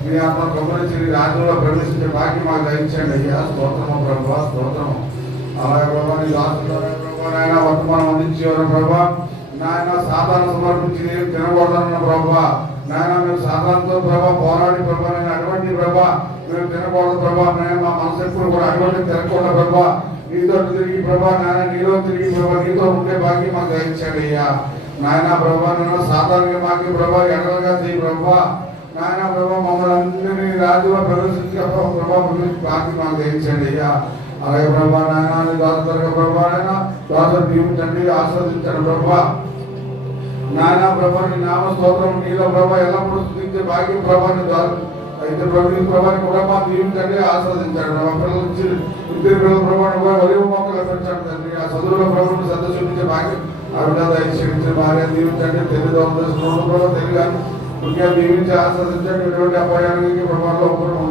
మీ ఆత్మ గొప్పనిచ్చి రాజ్యంలో ప్రవేశించే బాకీ మాకు దయచేయండి అయ్యా. స్తోత్రము ప్రభా, స్తోత్రము. అలాగే ప్రభా నీ దాసులారా ప్రభా నాయన వర్తమానం అందించేవారు ప్రభా. నాయన సాధారణ సమర్పించి నేను తినకూడదన్న ప్రభా. నాయన మేము సాధారణతో ప్రభా పోరాడి ప్రభా నేను అటువంటి ప్రభా మేము తినకూడదు ప్రభా. నేను మా మనసు ఎప్పుడు కూడా అటువంటి తినకూడదు ప్రభా. నీతో తిరిగి ప్రభా నాయన నీలో తిరిగి ప్రభా నీతో ఉండే బాకీ మాకు దయచేయండి అయ్యా. నాయన ప్రభా నన్ను సాధారణంగా మాకు ప్రభా ఎడలుగా చేయి ప్రభా. నాయన ప్రభా మమ్మల్ని అందరినీ రాజులో ప్రదర్శించే ప్రభా బాకీ మాకు దయచేయండి అయ్యా. అలాగే ప్రభా నాయన దాసుగా ప్రభా నాయన దాసు దీవించండి, ఆస్వాదించండి ప్రభా. నాయన ప్రభా నీ నామ స్తోత్రం నీలో ప్రభా ఎల్లప్పుడూ స్తుతించే భాగ్యం ప్రభా అయితే ప్రభు ప్రభాని ప్రభా దీవించండి, ఆస్వాదించండి. పిల్లల నుంచి ఇద్దరు పిల్లల ప్రభావం వరి మొక్కలు పెంచండి తండ్రి. ఆ చదువుల ప్రభుత్వం శ్రద్ధ చూపించే భాగ్యం ఆవిడ దయచేయించే భార్య దీవించండి. తెలుగు ప్రభావ తెలుగు ముఖ్యంగా దీవించి ఆస్వాదించండి. ఎటువంటి అపాయానికి ప్రభావంలో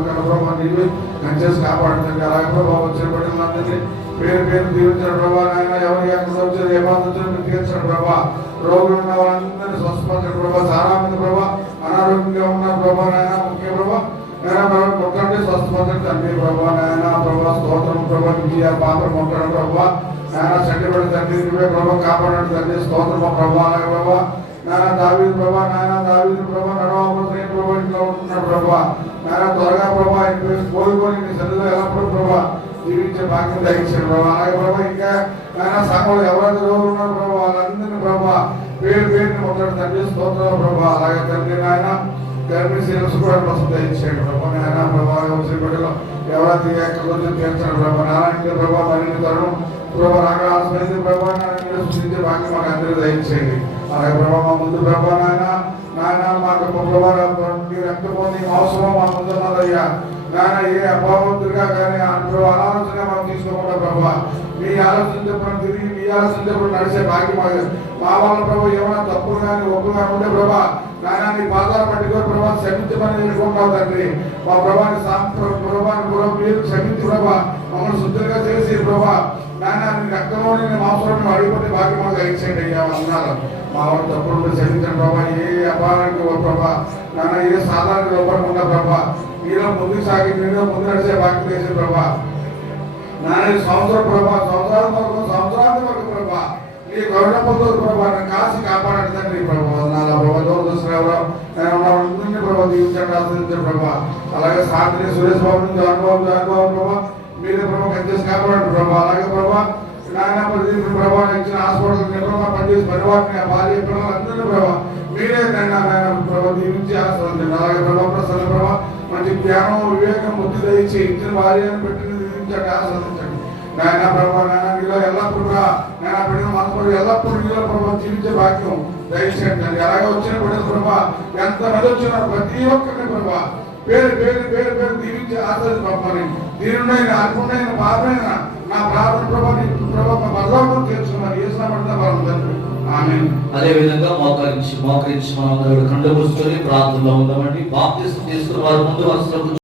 ప్రభావ నీళ్ళు కంచేసి కాపాడుతండి. అలాగే ప్రభావం వచ్చిన పడినందరినీ పేరు పేరు దీవించండి ప్రభా నాయన. ఎవరు ఎక్కడ వచ్చారు ఏ బాధ వచ్చారో మీరు తీర్చండి ప్రభా. రోగులు ఉన్న వాళ్ళందరినీ స్వస్థపరచండి ప్రభా. చాలా మంది ప్రభా అనారోగ్యంగా ఉన్నారు ప్రభా నాయన. ముఖ్య ప్రభా ముట్టండి స్వస్థపరచండి తండ్రి ప్రభా నాయన. ప్రభా స్తోత్రం ప్రభా. మీకు పాత్ర ముట్టండి ప్రభా నాయన. చండిపడి తండ్రి నువ్వే ప్రభా కాపాడండి తండ్రి. స్తోత్రమా ప్రభా. అలాగే ప్రభా నాయన దావీదు ప్రభా నాయన. దావీదు ప్రభా నడవబోతున్న ప్రభా ఇంట్లో ఉంటున్నాడు ప్రభా నాయన. త్వరగా ప్రభా కోలుకొని నీ సన్నిధిలో ఎల్లప్పుడూ ప్రభా జీవించే భాగ్యం దయచేయండి ప్రభా. అలాగే ప్రభా ఇంకా నాయన సంఘంలో ఎవరైతే రోగులు ఉన్నారు ప్రభా వాళ్ళందరినీ ప్రభా పేరు పేరుని ముట్టండి తండ్రి. స్తోత్రం ప్రభా. అలాగే తండ్రి నాయన గర్భిణీ శిరస్సు కూడా ప్రస్తుతం దయచేయండి ప్రభా నాయన. ప్రభా బిడ్డలో ఎవరైతే ఎక్కడ తీర్చండి ప్రభా నారాయణ ప్రభా. మరిన్ని తరుణం ప్రభా రాక ఆస్పత్రి ప్రభా నాయన సృష్టించే భాగ్యం మాకు అందరూ దయచేయండి. అలాగే ప్రభా మా ముందు ప్రభా నాయన నాయన మాకు ప్రభా రక్తపోతే అవసరం మా ముందు ఉన్నదయ్యా నాయన. ఏ అభావంతుడిగా కానీ అనాలోచన మనం తీసుకోకుండా ప్రభా మీ ఆలోచన చెప్పడం తిరిగి మీ ఆలోచన చెప్పడం నడిచే భాగ్యం మా వాళ్ళ ప్రభా ఏమైనా తప్పులు కానీ ఒప్పుగా ఉండే ప్రభా నాయన నీ పాదాలు పట్టుకొని ప్రభా క్షమించమని వేడుకుంటావు తండ్రి. మా ప్రభాని ప్రభాని కూడా మీరు క్షమించి ప్రభా మమ్మల్ని శుద్ధిగా చేసి ప్రభా నాయన నీ రక్తంలోని మాంసంలో అడిగిపోతే భాగ్యం మాకు దయచేయండి అయ్యా. అన్నారు మా వాళ్ళు తప్పుడు క్షమించండి ప్రభా. ఏ అపారానికి ప్రభా నాన్న ఏ సాధారణ లోపడకుండా ప్రభా మీలో ముందుకు సాగి మీలో ముందు నడిచే భాగ్యం చేసే ప్రభా నాన్న సంవత్సరం ప్రభా సంవత్సరాంతి వరకు ప్రభా ఈ కరుణ పొందుతుంది ప్రభా కాసి కాపాడండి తండ్రి ప్రభా. నాన్న ప్రభా దూరదర్శన ప్రభా దీవించండి ఆశ్రయించండి ప్రభా. అలాగే సాంతిని సురేష్ బాబు నుంచి అనుభవం ప్రభా మీరే ప్రభా కంచేసి కాపాడండి ప్రభా. అలాగే ప్రభా నాయన ప్రదీప్ ప్రభా ఇచ్చిన హాస్పిటల్ నిర్వహణ పనిచేసి పరివారిని భార్య పిల్లలు అందరినీ ప్రభా మీరే నాయన ప్రభా దీవించి ఆశ్రయించండి. అలాగే ప్రభా ప్రసన్న ప్రభా మంచి జ్ఞానం వివేకం బుద్ధి దయచి ఇచ్చిన భార్యను పెట్టి దీవించండి ఆశ్రయించండి నాయన ప్రభా. నాయన నీలో ఎల్లప్పుడూ నాయన బిడ్డలు మనసు ఎల్లప్పుడూ నీలో ప్రభా జీవించే భాగ్యం దయచేయండి. అలాగే వచ్చిన బిడ్డలు ప్రభా ఎంత మంది వచ్చినారు ప్రతి ఒక్కరిని ప్రభా పేరు పేరు పేరు పేరు దీవించి ఆశ్రయించి పంపని దీనినైనా అనుకున్నైనా బాధైనా నా ప్రార్థన ప్రభా నీ ప్రభా బదలాలను తీర్చుకున్నాను చేసినప్పుడు ఆమేన్. అదే విధంగా మోకరించి మనం కళ్ళు మూసుకొని ప్రార్థనలో ఉందామండి. బాప్తిస్మం తీసుకున్న వారు ముందు వరుసలో